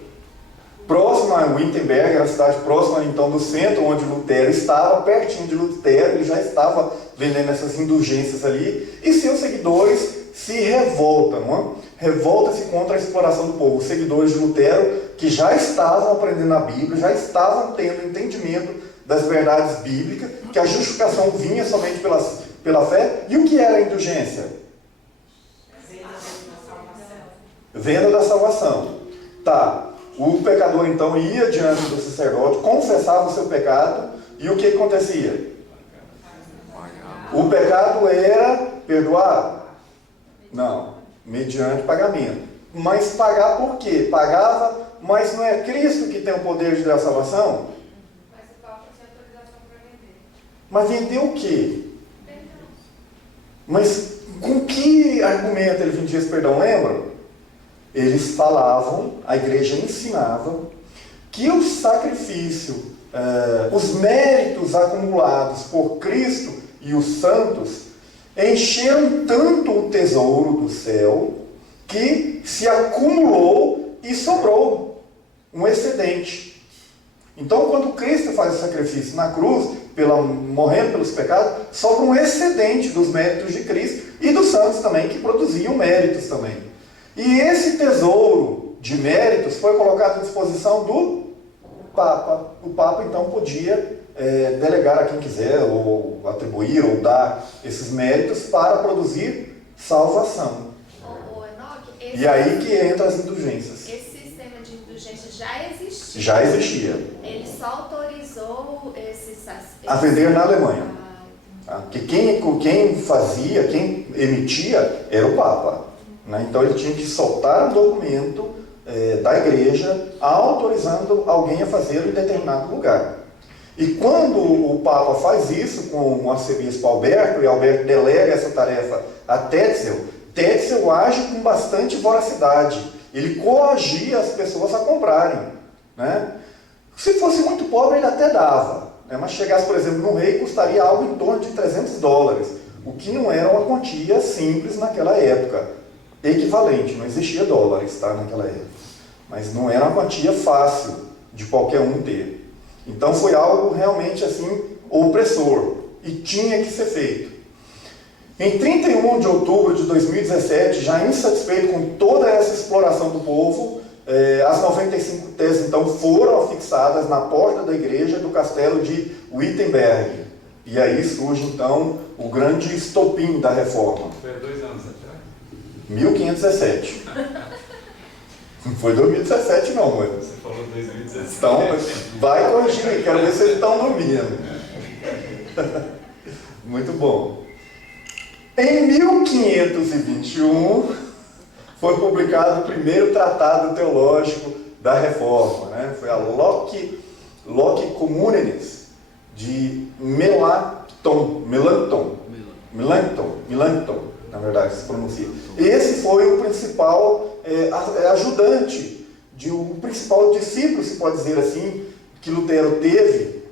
próximo a Wittenberg, era a cidade próxima então do centro onde Lutero estava, pertinho de Lutero, ele já estava vendendo essas indulgências ali, e seus seguidores se revoltam, não é? Revolta-se contra a exploração do povo. Os seguidores de Lutero, que já estavam aprendendo a Bíblia, já estavam tendo entendimento das verdades bíblicas, que a justificação vinha somente pela fé. E o que era a indulgência? Venda da salvação. Tá. O pecador então ia diante do sacerdote, confessava o seu pecado, e o que acontecia? O pecado era perdoado? Não, mediante pagamento. Mas pagar por quê? Pagava, mas não é Cristo que tem o poder de dar a salvação? Mas o Papa tinha autorização para vender. Mas vender o quê? Mas com que argumento ele vendia esse perdão, lembram? Eles falavam, a igreja ensinava, que o sacrifício, os méritos acumulados por Cristo e os santos, encheram tanto o tesouro do céu, que se acumulou e sobrou um excedente. Então, quando Cristo faz o sacrifício na cruz, morrendo pelos pecados, sobra um excedente dos méritos de Cristo e dos santos também, que produziam méritos também. E esse tesouro de méritos foi colocado à disposição do Papa. O Papa, então, podia delegar a quem quiser, ou atribuir, ou dar esses méritos para produzir salvação. Enoque, e aí que entra as indulgências. Esse sistema de indulgência já existia. Já existia. Ele só autorizou a vender na Alemanha. Porque quem fazia, quem emitia, era o Papa. Né? Então ele tinha que soltar um documento da igreja autorizando alguém a fazê-lo em determinado lugar. E quando o Papa faz isso com o arcebispo Alberto, e Alberto delega essa tarefa a Tetzel, Tetzel age com bastante voracidade. Ele coagia as pessoas a comprarem. Né? Se fosse muito pobre, ele até dava. Né? Mas chegasse, por exemplo, no rei, custaria algo em torno de $300, o que não era uma quantia simples naquela época. Equivalente, não existia dólares, tá, naquela época. Mas não era uma quantia fácil de qualquer um ter. Então foi algo realmente assim, opressor, e tinha que ser feito. Em 31 de outubro de 2017, já insatisfeito com toda essa exploração do povo, as 95 teses então foram afixadas na porta da igreja do castelo de Wittenberg. E aí surge então o grande estopim da reforma. Foi há 2 anos atrás? 1517. Não foi 2017 não, mas... Você falou 2017. Então, vai corrigir aí, quero ver se eles estão dormindo. Muito bom. Em 1521, foi publicado o primeiro tratado teológico da Reforma. Né? Foi a Loci Communis, de Melanchthon, na verdade se pronuncia. Esse foi o principal ajudante, o principal discípulo, se pode dizer assim, que Lutero teve,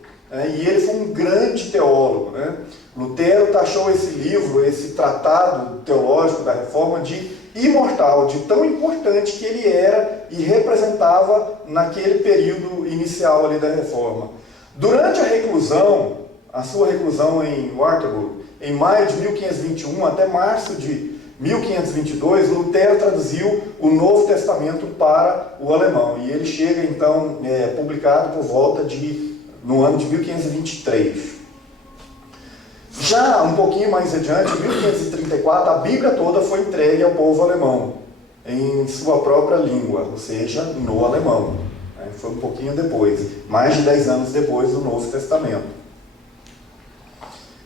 e ele foi um grande teólogo. Né? Lutero taxou esse livro, esse tratado teológico da Reforma, de imortal, de tão importante que ele era e representava naquele período inicial ali da Reforma. Durante a sua reclusão em Wartburg, em maio de 1521 até março de 1522, Lutero traduziu o Novo Testamento para o alemão. E ele chega, então, publicado por volta no ano de 1523. Já um pouquinho mais adiante, em 1534, a Bíblia toda foi entregue ao povo alemão, em sua própria língua, ou seja, no alemão. Foi um pouquinho depois, mais de 10 anos depois do Novo Testamento.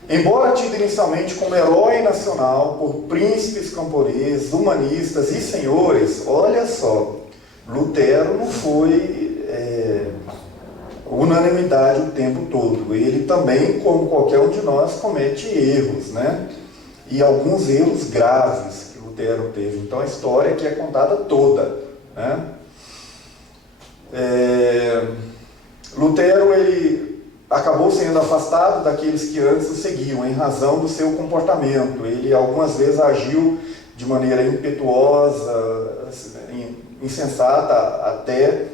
Embora tido inicialmente como herói nacional por príncipes camponeses, humanistas e senhores, olha só, Lutero não foi unanimidade o tempo todo. Ele também, como qualquer um de nós, comete erros, né? E alguns erros graves que Lutero teve. Então a história aqui é contada toda, né? Lutero, ele acabou sendo afastado daqueles que antes o seguiam, em razão do seu comportamento. Ele algumas vezes agiu de maneira impetuosa, insensata até.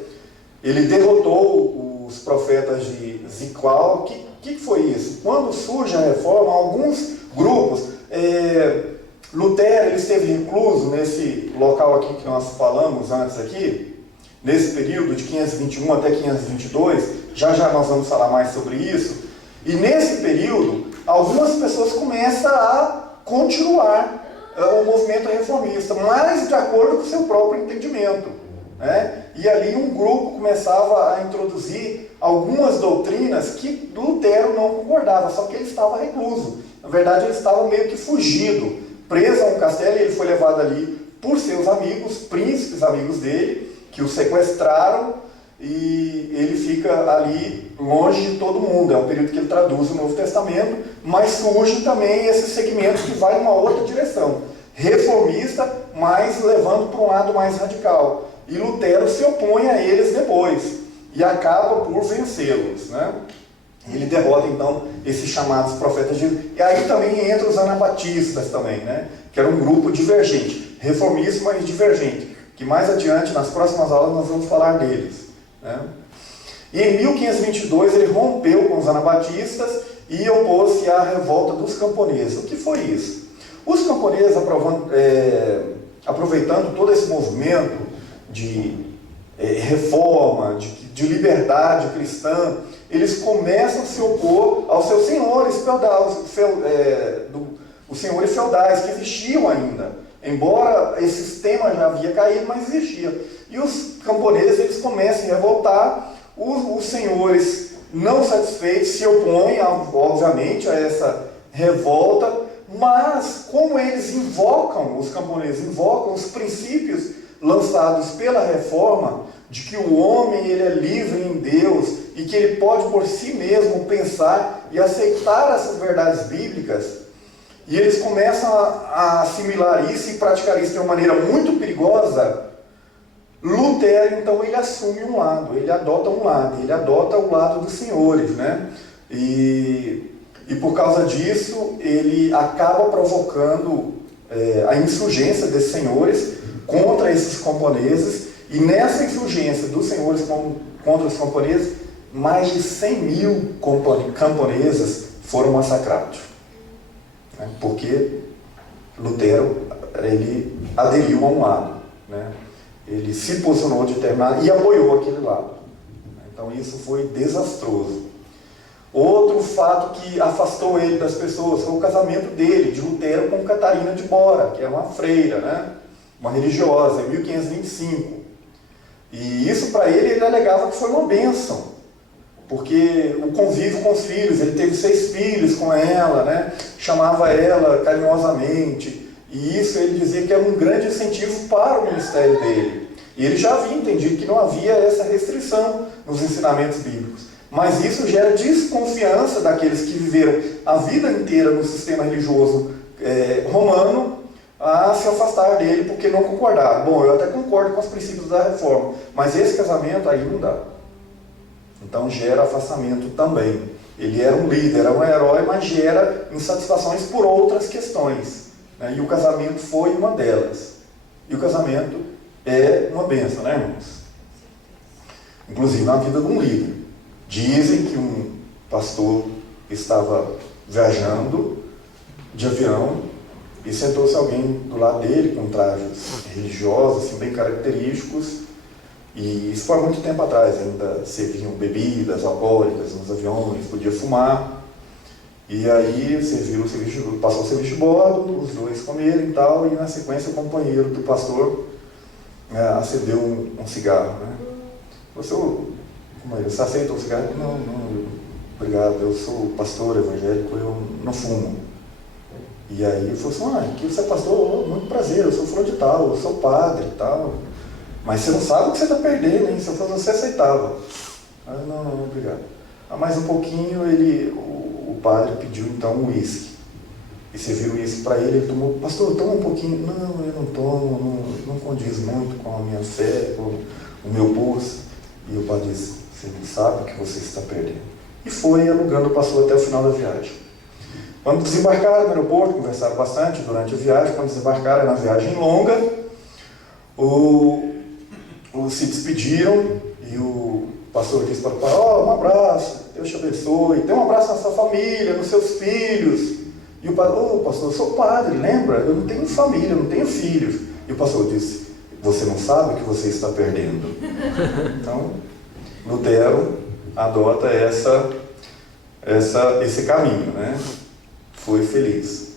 Ele derrotou os profetas de Ziklag. O que foi isso? Quando surge a reforma, alguns grupos, Lutero ele esteve recluso nesse local aqui que nós falamos antes aqui, nesse período de 521 até 522, já nós vamos falar mais sobre isso, e nesse período, algumas pessoas começam a continuar o movimento reformista, mas de acordo com o seu próprio entendimento, né? E ali um grupo começava a introduzir algumas doutrinas que Lutero não concordava, só que ele estava recluso. Na verdade, ele estava meio que fugido, preso a um castelo, e ele foi levado ali por seus amigos, príncipes amigos dele, que o sequestraram, e ele fica ali longe de todo mundo. É um período que ele traduz o Novo Testamento, mas surge também esse segmento que vai numa outra direção, reformista, mas levando para um lado mais radical. E Lutero se opõe a eles depois, e acaba por vencê-los, né? Ele derrota então esses chamados profetas de... E aí também entra os anabatistas também, né? Que era um grupo divergente, reformista, mas divergente, que mais adiante, nas próximas aulas, nós vamos falar deles, né? E em 1522 ele rompeu com os anabatistas e opôs-se à revolta dos camponeses. O que foi isso? Os camponeses, aproveitando todo esse movimento de reforma, de liberdade cristã, eles começam a se opor aos seus senhores os senhores feudais que existiam ainda. Embora esse sistema já havia caído, mas existia. E os camponeses eles começam a revoltar, os senhores não satisfeitos se opõem, obviamente, a essa revolta, mas como eles os camponeses invocam os princípios lançados pela reforma, de que o homem ele é livre em Deus e que ele pode por si mesmo pensar e aceitar essas verdades bíblicas, e eles começam a assimilar isso e praticar isso de uma maneira muito perigosa. Lutero, então, ele assume um lado, ele adota o lado dos senhores, né? E por causa disso, ele acaba provocando a insurgência desses senhores contra esses camponeses, e nessa insurgência dos senhores contra os camponeses, mais de 100.000 camponeses foram massacrados, né? Porque Lutero ele aderiu a um lado, né? Ele se posicionou de determinado e apoiou aquele lado. Então isso foi desastroso. Outro fato que afastou ele das pessoas foi o casamento dele, de Lutero, com Catarina de Bora, que era uma freira, né? Uma religiosa, em 1525. E isso para ele alegava que foi uma bênção, porque o convívio com os filhos, ele teve 6 filhos com ela, né? Chamava ela carinhosamente, e isso ele dizia que era um grande incentivo para o ministério dele. E ele já havia entendido que não havia essa restrição nos ensinamentos bíblicos, mas isso gera desconfiança daqueles que viveram a vida inteira no sistema religioso romano, a se afastar dele porque não concordaram. Bom, eu até concordo com os princípios da reforma, mas esse casamento aí não dá. Então gera afastamento também. Ele era um líder, era um herói, mas gera insatisfações por outras questões, né? E o casamento foi uma delas. E o casamento é uma bênção, né, irmãos? Inclusive na vida de um líder. Dizem que um pastor estava viajando de avião e sentou-se alguém do lado dele com trajes religiosos, assim, bem característicos, e isso foi há muito tempo atrás, ainda serviam bebidas alcoólicas nos aviões, podia fumar, e aí passou o serviço de bordo, os dois comeram e tal, e na sequência o companheiro do pastor acendeu um cigarro, né? Você aceita um cigarro? Não, obrigado, eu sou pastor evangélico, eu não fumo. E aí ele falou assim, que você é pastor? Muito prazer, eu sou fulano de tal, eu sou padre e tal. Mas você não sabe o que você está perdendo, hein? Se eu fosse você, aceitava. Não, obrigado. Mais um pouquinho, o padre pediu então um uísque. E você viu o uísque para ele tomou, pastor, toma um pouquinho. Não, eu não tomo, não condiz muito com a minha fé, com o meu bolso. E o padre disse, você não sabe o que você está perdendo. E foi alugando, passou até o final da viagem. Quando desembarcaram no aeroporto, conversaram bastante durante a viagem. Quando desembarcaram na viagem longa, se despediram e o pastor disse para o pai: um abraço, Deus te abençoe, dê um abraço na sua família, nos seus filhos. E o pastor: pastor, eu sou padre, lembra? Eu não tenho família, eu não tenho filhos. E o pastor disse: você não sabe o que você está perdendo. Então, Lutero adota esse caminho, né? Foi feliz.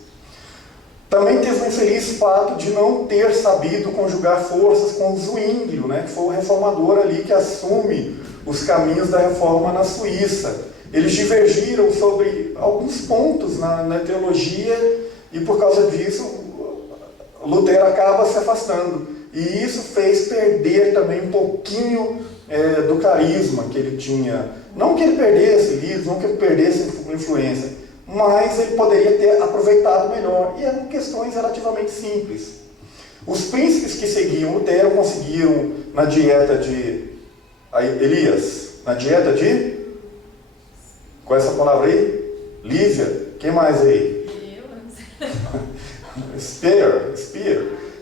Também teve o infeliz fato de não ter sabido conjugar forças com Zwinglio, né? Que foi o reformador ali que assume os caminhos da reforma na Suíça. Eles divergiram sobre alguns pontos na teologia e por causa disso Lutero acaba se afastando. E isso fez perder também um pouquinho do carisma que ele tinha. Não que ele perdesse livros, não que ele perdesse influência, mas ele poderia ter aproveitado melhor. E eram questões relativamente simples. Os príncipes que seguiam Lutero conseguiram, na dieta de Elias, na dieta de... Qual é essa palavra aí? Lívia. Quem mais aí? Spear.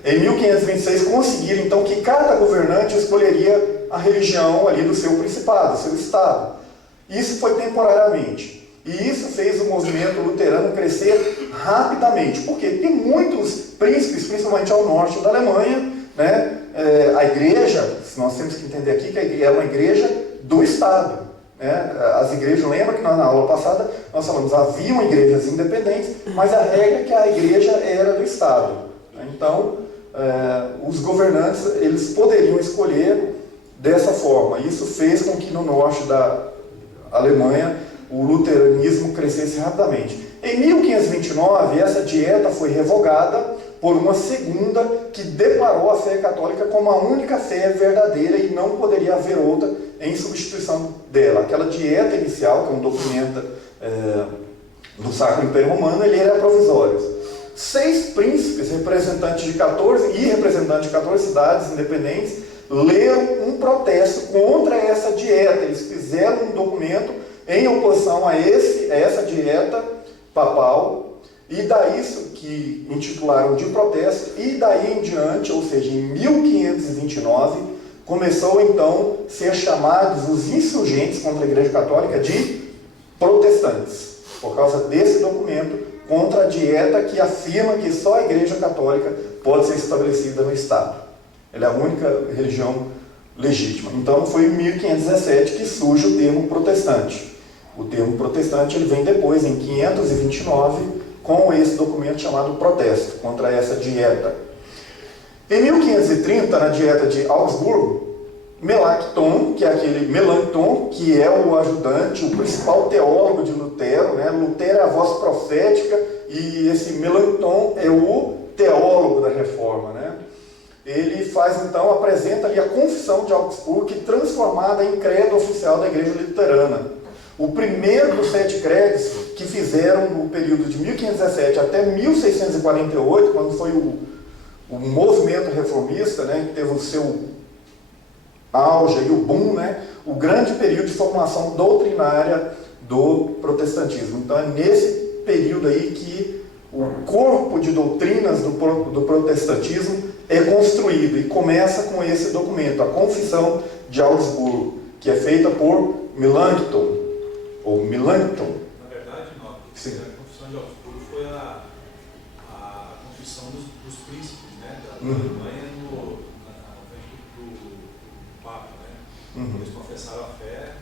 Em 1526 conseguiram então que cada governante escolheria a religião ali do seu principado, do seu estado. Isso foi temporariamente. E isso fez o movimento luterano crescer rapidamente. Por quê? Porque muitos príncipes, principalmente ao norte da Alemanha, né, a igreja, nós temos que entender aqui que é uma igreja do Estado. Né? As igrejas, lembra que na aula passada nós falamos, haviam igrejas independentes, mas a regra é que a igreja era do Estado. Então, os governantes eles poderiam escolher dessa forma. Isso fez com que no norte da Alemanha o luteranismo crescesse rapidamente. Em 1529, essa dieta foi revogada por uma segunda que declarou a fé católica como a única fé verdadeira e não poderia haver outra em substituição dela. Aquela dieta inicial, que é um documento do Sacro Império Romano, ele era provisório. 6 príncipes, representantes de 14 cidades independentes, leram um protesto contra essa dieta. Eles fizeram um documento em oposição a essa dieta papal, e daí isso que intitularam de protesto, e daí em diante, ou seja, em 1529, começou então a ser chamados os insurgentes contra a Igreja Católica de protestantes, por causa desse documento contra a dieta que afirma que só a Igreja Católica pode ser estabelecida no Estado. Ela é a única religião legítima. Então foi em 1517 que surge o termo protestante. O termo protestante ele vem depois, em 529, com esse documento chamado Protesto, contra essa dieta. Em 1530, na dieta de Augsburgo, Melanchthon, que é o ajudante, o principal teólogo de Lutero, né? Lutero é a voz profética e esse Melanchthon é o teólogo da reforma, né? Ele apresenta ali a Confissão de Augsburgo, que transformada em credo oficial da Igreja Luterana. O primeiro dos 7 credos que fizeram no período de 1517 até 1648, quando foi o movimento reformista, né, que teve o seu auge e o boom, né, o grande período de formação doutrinária do protestantismo. Então é nesse período aí que o corpo de doutrinas do protestantismo é construído e começa com esse documento, a Confissão de Augsburgo, que é feita por Melanchthon. Ou Melanchthon. Na verdade, não. Sim. A Confissão de Augsburgo foi a confissão dos príncipes, né, da Alemanha na frente do Papa, né? Eles confessaram a fé,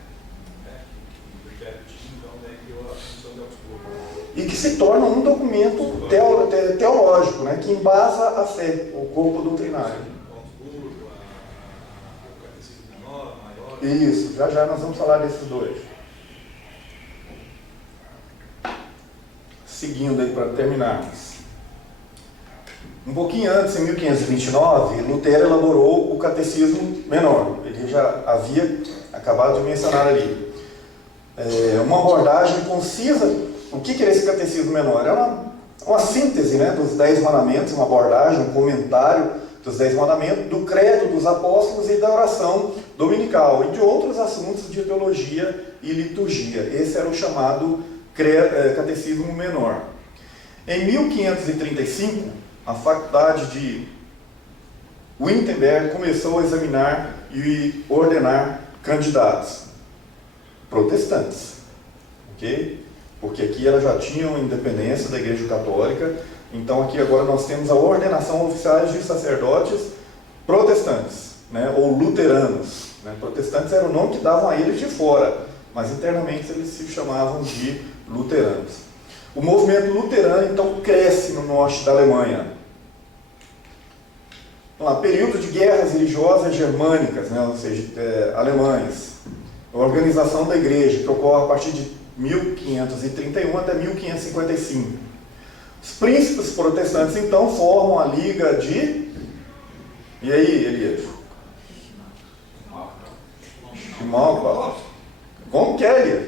né, que Lutero tinha, então criou a Confissão de Augsburgo. E que se torna um documento teológico, né, que embasa a fé, o corpo doutrinário. Augsburgo, o Catecismo Menor, Maior. Isso, já nós vamos falar desses dois. Seguindo aí para terminarmos. Um pouquinho antes, em 1529, Lutero elaborou o Catecismo Menor. Ele já havia acabado de mencionar ali. Uma abordagem concisa. O que era esse Catecismo Menor? Era uma síntese, né, dos 10 mandamentos, uma abordagem, um comentário dos 10 mandamentos, do credo dos apóstolos e da oração dominical, e de outros assuntos de teologia e liturgia. Esse era o chamado Catecismo Menor. Em 1535, a faculdade de Wittenberg começou a examinar e ordenar candidatos protestantes, ok? Porque aqui elas já tinham independência da Igreja Católica, então aqui agora nós temos a ordenação oficial de sacerdotes protestantes, né, ou luteranos. Né? Protestantes era o nome que davam a eles de fora, mas internamente eles se chamavam de luteranos. O movimento luterano então cresce no norte da Alemanha. Vamos lá, período de guerras religiosas germânicas, né, ou seja, alemães. A organização da igreja, que ocorre a partir de 1531 até 1555. Os príncipes protestantes, então, formam a Liga de... E aí, Elias? Schmalkald. Como que é, Elias?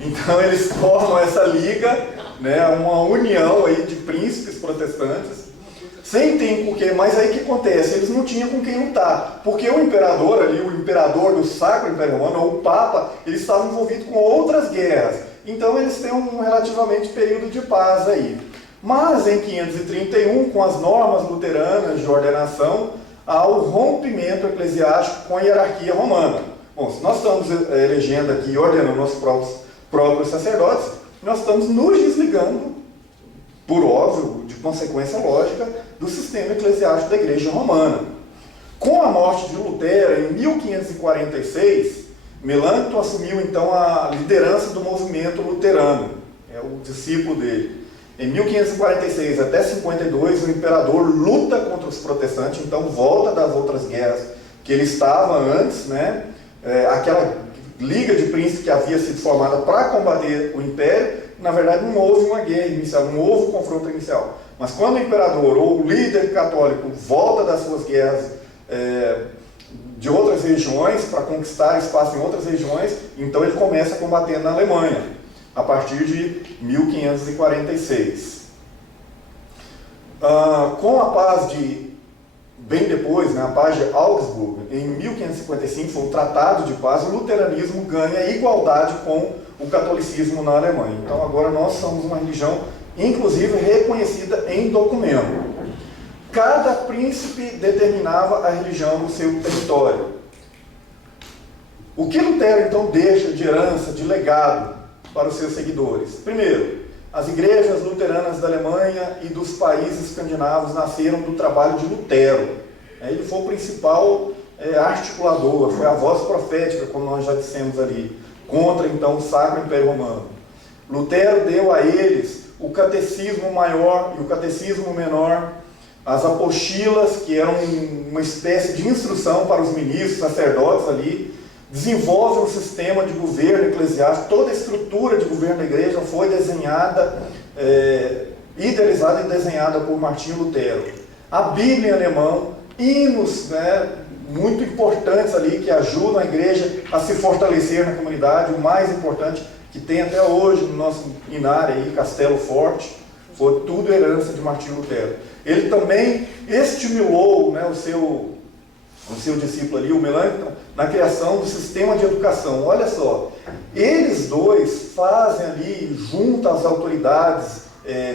Então, eles formam essa liga, né, uma união aí de príncipes protestantes, sem ter com quem, mas aí o que acontece? Eles não tinham com quem lutar, porque o imperador ali, o imperador do Sacro Império Romano, ou o Papa, eles estavam envolvidos com outras guerras, então eles têm um relativamente período de paz aí. Mas em 531, com as normas luteranas de ordenação, há o rompimento eclesiástico com a hierarquia romana. Bom, se nós estamos elegendo aqui e ordenando nossos próprios sacerdotes, nós estamos nos desligando, por óbvio, de consequência lógica, do sistema eclesiástico da Igreja Romana. Com a morte de Lutero, em 1546, Melanchthon assumiu então a liderança do movimento luterano, é o discípulo dele. Em 1546 até 52, o imperador luta contra os protestantes, então volta das outras guerras que ele estava antes, né? Aquela liga de príncipes que havia sido formada para combater o império, na verdade não houve uma guerra inicial, não houve um confronto inicial. Mas quando o imperador ou o líder católico volta das suas guerras de outras regiões, para conquistar espaço em outras regiões, então ele começa a combater na Alemanha, a partir de 1546. Com a paz de, bem depois, né, a paz de Augsburg, em 1555, foi um tratado de paz, o luteranismo ganha igualdade com o catolicismo na Alemanha. Então agora nós somos uma religião, inclusive, reconhecida em documento. Cada príncipe determinava a religião do seu território. O que Lutero então deixa de herança, de legado para os seus seguidores? Primeiro, as igrejas luteranas da Alemanha e dos países escandinavos nasceram do trabalho de Lutero. Ele foi o principal articulador, foi a voz profética, como nós já dissemos ali, contra então o Sacro Império Romano. Lutero deu a eles o catecismo maior e o catecismo menor, as apostilas, que eram uma espécie de instrução para os ministros, sacerdotes ali, desenvolve um sistema de governo eclesiástico, toda a estrutura de governo da igreja foi desenhada, idealizada e desenhada por Martinho Lutero. A Bíblia em alemão, hinos, né, muito importantes ali, que ajudam a igreja a se fortalecer na comunidade. O mais importante que tem até hoje no nosso inário aí, Castelo Forte, foi tudo herança de Martinho Lutero. Ele também estimulou, né, o seu discípulo ali, o Melanchthon, na criação do sistema de educação. Olha só, eles dois fazem ali, junto às autoridades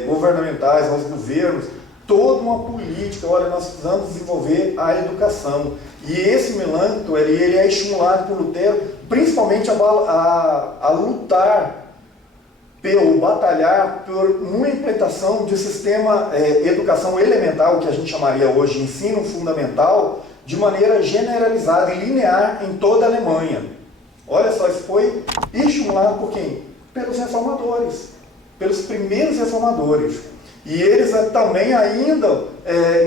governamentais, aos governos, toda uma política. Olha, nós precisamos desenvolver a educação. E esse Melanchthon, ele é estimulado por Lutero, principalmente a lutar ou batalhar por uma implementação de sistema educação elemental, que a gente chamaria hoje de ensino fundamental, de maneira generalizada e linear em toda a Alemanha. Olha só, isso foi estimulado por quem? Pelos reformadores, pelos primeiros reformadores. E eles também ainda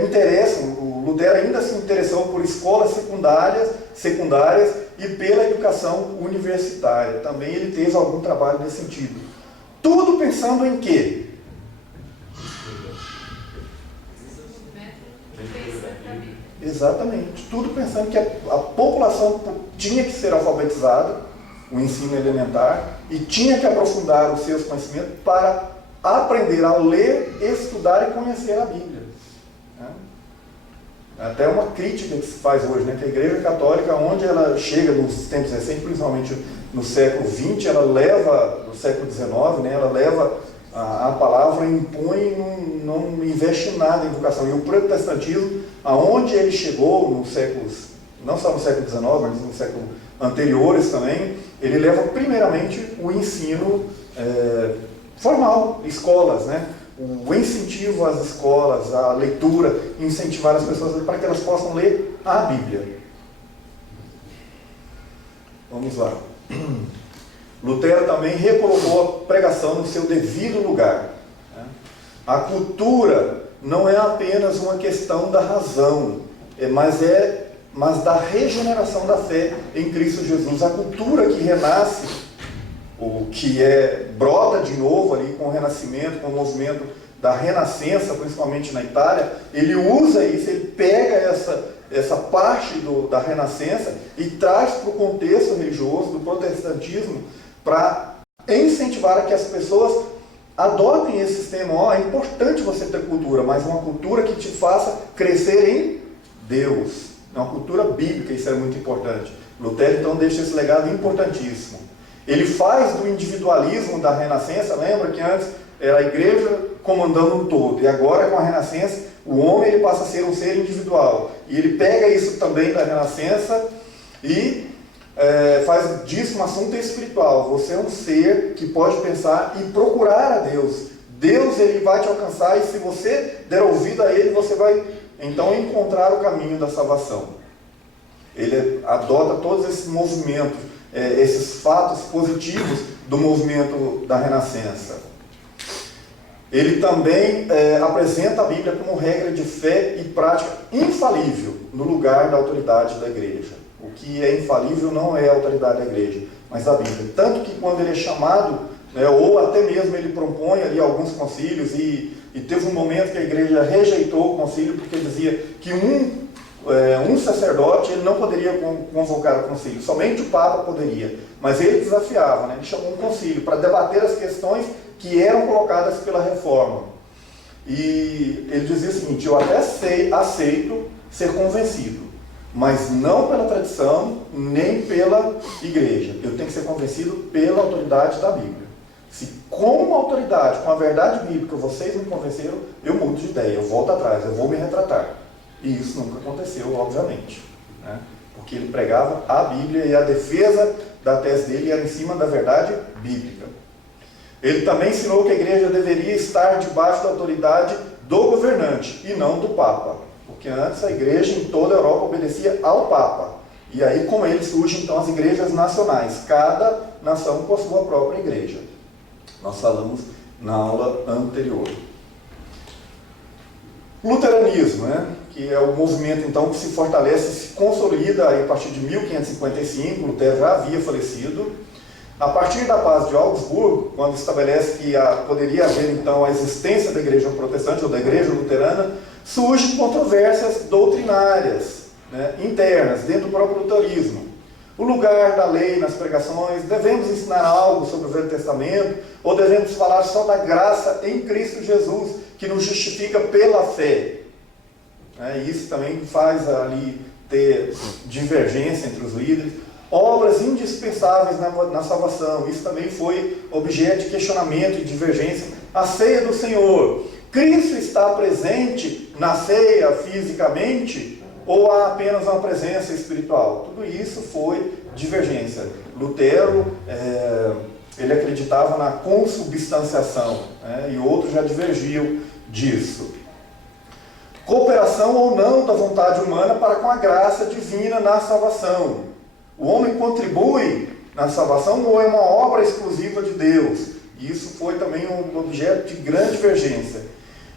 interessam, o Lutero ainda se interessou por escolas secundárias e pela educação universitária. Também ele teve algum trabalho nesse sentido. Tudo pensando em quê? Exatamente. Tudo pensando que a população tinha que ser alfabetizada, o ensino elementar, e tinha que aprofundar os seus conhecimentos para aprender a ler, estudar e conhecer a Bíblia. Até uma crítica que se faz hoje, né, que a Igreja Católica, onde ela chega nos tempos recentes, principalmente no século XX, ela leva, no século XIX, né, ela leva a palavra, impõe e não investe nada em educação. E o protestantismo, aonde ele chegou, nos séculos, não só no século XIX, mas no século anteriores também, ele leva primeiramente o ensino formal, escolas, né? O incentivo às escolas, a leitura, incentivar as pessoas para que elas possam ler a Bíblia. Vamos lá. Lutero também recolocou a pregação no seu devido lugar. A cultura não é apenas uma questão da razão, mas da regeneração da fé em Cristo Jesus. A cultura que renasce, o que brota de novo ali com o renascimento, com o movimento da renascença, principalmente na Itália, ele usa isso, ele pega essa parte da renascença e traz para o contexto religioso do protestantismo para incentivar a que as pessoas adotem esse sistema. É importante você ter cultura, mas uma cultura que te faça crescer em Deus. É uma cultura bíblica, isso é muito importante. Lutero, então, deixa esse legado importantíssimo. Ele faz do individualismo da renascença, lembra que antes era a igreja comandando um todo, e agora com a renascença, o homem ele passa a ser um ser individual. E ele pega isso também da renascença e faz disso um assunto espiritual. Você é um ser que pode pensar e procurar a Deus. Deus ele vai te alcançar, e se você der ouvido a ele, você vai então encontrar o caminho da salvação. Ele adota todos esses movimentos, esses fatos positivos do movimento da renascença. Ele também apresenta a Bíblia como regra de fé e prática infalível no lugar da autoridade da igreja. O que é infalível não é a autoridade da igreja, mas a Bíblia. Tanto que quando ele é chamado, ou até mesmo ele propõe ali alguns concílios, e teve um momento que a igreja rejeitou o concílio, porque dizia que um sacerdote ele não poderia convocar o concílio, somente o Papa poderia. Mas ele desafiava, né? Ele chamou um concílio para debater as questões que eram colocadas pela reforma. E ele dizia o seguinte: eu até aceito ser convencido, mas não pela tradição, nem pela igreja. Eu tenho que ser convencido pela autoridade da Bíblia. Se com a autoridade, com a verdade bíblica, vocês me convenceram, eu mudo de ideia, eu volto atrás, eu vou me retratar. E isso nunca aconteceu, obviamente, né? Porque ele pregava a Bíblia, e a defesa da tese dele era em cima da verdade bíblica. Ele também ensinou que a igreja deveria estar debaixo da autoridade do governante e não do Papa. Porque antes a igreja em toda a Europa obedecia ao Papa. E aí com ele surgem então as igrejas nacionais. Cada nação com a sua própria igreja. Nós falamos na aula anterior. Luteranismo, né? Que é o movimento então que se fortalece, se consolida aí a partir de 1555, Lutero já havia falecido. A partir da paz de Augsburgo, quando estabelece que poderia haver então a existência da igreja protestante ou da igreja luterana, surgem controvérsias doutrinárias, né, internas, dentro do próprio luteranismo. O lugar da lei nas pregações, devemos ensinar algo sobre o Velho Testamento, ou devemos falar só da graça em Cristo Jesus, que nos justifica pela fé? Isso também faz ali ter divergência entre os líderes. Obras indispensáveis na salvação, isso também foi objeto de questionamento e divergência. A ceia do Senhor, Cristo está presente na ceia fisicamente, ou há apenas uma presença espiritual? Tudo isso foi divergência. Lutero, ele acreditava na consubstanciação, né, e outros já divergiam disso. Cooperação ou não da vontade humana para com a graça divina na salvação. O homem contribui na salvação ou é uma obra exclusiva de Deus? Isso foi também um objeto de grande divergência.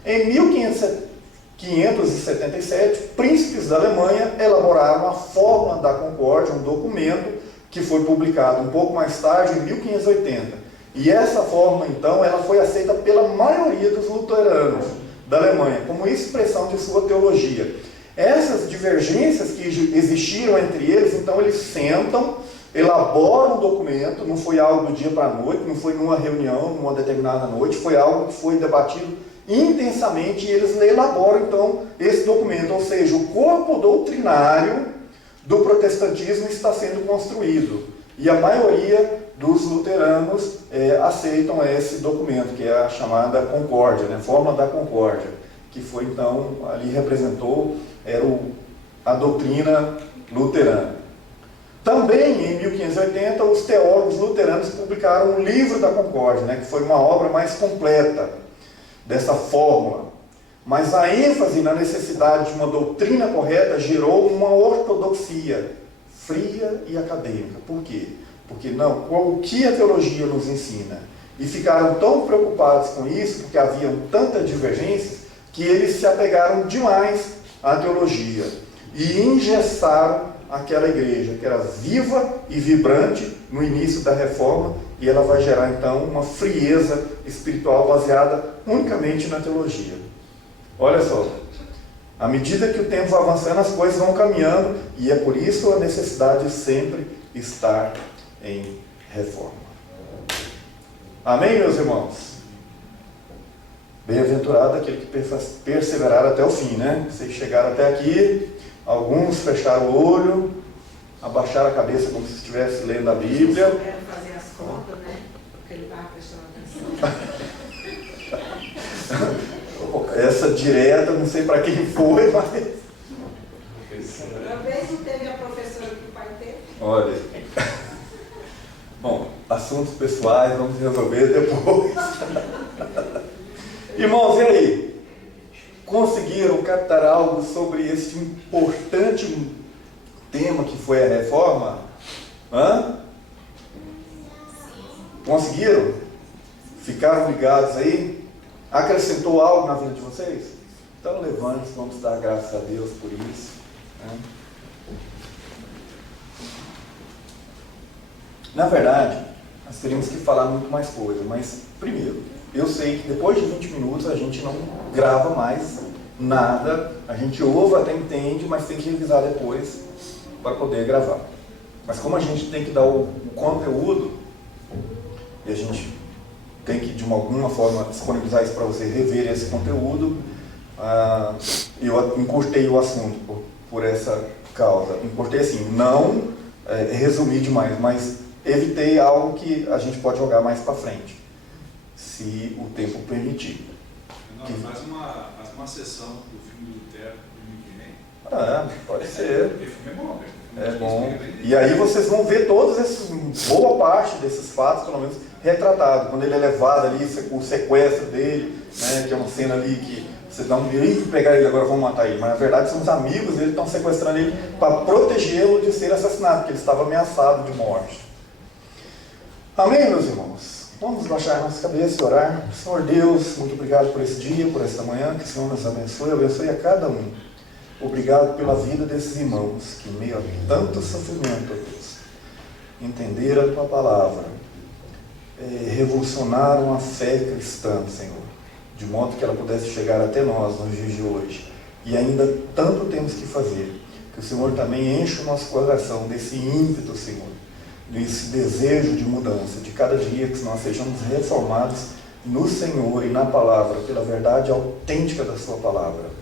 Em 1577, príncipes da Alemanha elaboraram a Fórmula da Concórdia, um documento que foi publicado um pouco mais tarde, em 1580. E essa fórmula, então, ela foi aceita pela maioria dos luteranos da Alemanha, como expressão de sua teologia. Essas divergências que existiram entre eles, então eles sentam, elaboram um documento, não foi algo do dia para a noite, não foi numa reunião, numa determinada noite, foi algo que foi debatido intensamente, e eles elaboram então esse documento, ou seja, o corpo doutrinário do protestantismo está sendo construído. E a maioria dos luteranos aceitam esse documento, que é a chamada Concórdia, né? Fórmula da Concórdia, que foi então, ali representou, a doutrina luterana. Também em 1580 os teólogos luteranos publicaram o Livro da Concórdia, né? Que foi uma obra mais completa dessa fórmula. Mas a ênfase na necessidade de uma doutrina correta gerou uma ortodoxia fria e acadêmica. Por quê? Porque não, o que a teologia nos ensina? E ficaram tão preocupados com isso, porque haviam tantas divergências, que eles se apegaram demais à teologia e engessaram aquela igreja, que era viva e vibrante no início da Reforma, e ela vai gerar então uma frieza espiritual baseada unicamente na teologia. Olha só, à medida que o tempo vai avançando, as coisas vão caminhando, e é por isso a necessidade de sempre estar em reforma. Amém, meus irmãos? Bem-aventurado aquele que perseverar até o fim, né? Vocês chegaram até aqui, alguns fecharam o olho, abaixaram a cabeça como se estivesse lendo a Bíblia. Eu quero fazer as contas, né? Porque ele estava prestando atenção. Essa direta, não sei para quem foi, mas... Talvez não teve a professora que o pai teve. Olha, bom, assuntos pessoais, vamos resolver depois. Irmãos, e aí? Conseguiram captar algo sobre esse importante tema que foi a reforma? Hã? Conseguiram? Ficaram ligados aí? Acrescentou algo na vida de vocês? Então levante-se, vamos dar graças a Deus por isso. Né? Na verdade, nós teríamos que falar muito mais coisa, mas primeiro, eu sei que depois de 20 minutos a gente não grava mais nada, a gente ouve, até entende, mas tem que revisar depois para poder gravar. Mas como a gente tem que dar o conteúdo, e a gente tem que de alguma forma disponibilizar isso para você rever esse conteúdo, eu encurtei o assunto por essa causa. Encurtei assim, não resumi demais, mas evitei algo que a gente pode jogar mais para frente, se o tempo permitir. Não, faz uma sessão do filme do Lutero do ano que vem. Pode ser. Porque o filme é bom, né? É bom. E aí vocês vão ver todos esses, boa parte desses fatos, pelo menos, retratados. Quando ele é levado ali, o sequestro dele, né, que é uma cena ali que vocês dão um pegar ele agora, vão matar ele. Mas na verdade são os amigos dele que estão sequestrando ele para protegê-lo de ser assassinado, porque ele estava ameaçado de morte. Amém, meus irmãos? Vamos baixar nossa cabeça e orar. Senhor Deus, muito obrigado por esse dia, por esta manhã, que o Senhor nos abençoe a cada um. Obrigado pela vida desses irmãos, que em meio a tanto sofrimento, Deus, entenderam a Tua palavra, revolucionaram a fé cristã, Senhor, de modo que ela pudesse chegar até nós nos dias de hoje. E ainda tanto temos que fazer, que o Senhor também enche o nosso coração desse ímpeto, Senhor, desse desejo de mudança, de cada dia que nós sejamos reformados no Senhor e na palavra, pela verdade autêntica da Sua palavra.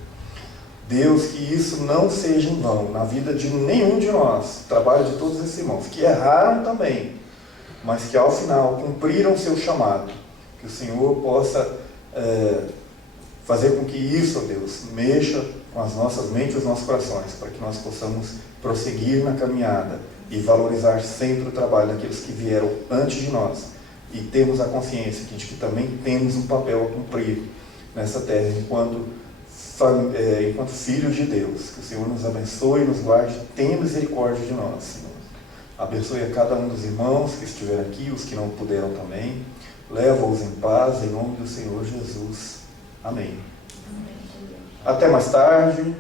Deus, que isso não seja em vão na vida de nenhum de nós, trabalho de todos esses irmãos, que erraram também, mas que ao final cumpriram o seu chamado, que o Senhor possa fazer com que isso, ó Deus, mexa com as nossas mentes e os nossos corações, para que nós possamos prosseguir na caminhada e valorizar sempre o trabalho daqueles que vieram antes de nós, e termos a consciência de que também temos um papel a cumprir nessa terra, enquanto filhos de Deus. Que o Senhor nos abençoe, nos guarde, tenha misericórdia de nós, Senhor. Abençoe a cada um dos irmãos que estiveram aqui, os que não puderam também. Leva-os em paz, em nome do Senhor Jesus. Amém. Até mais tarde.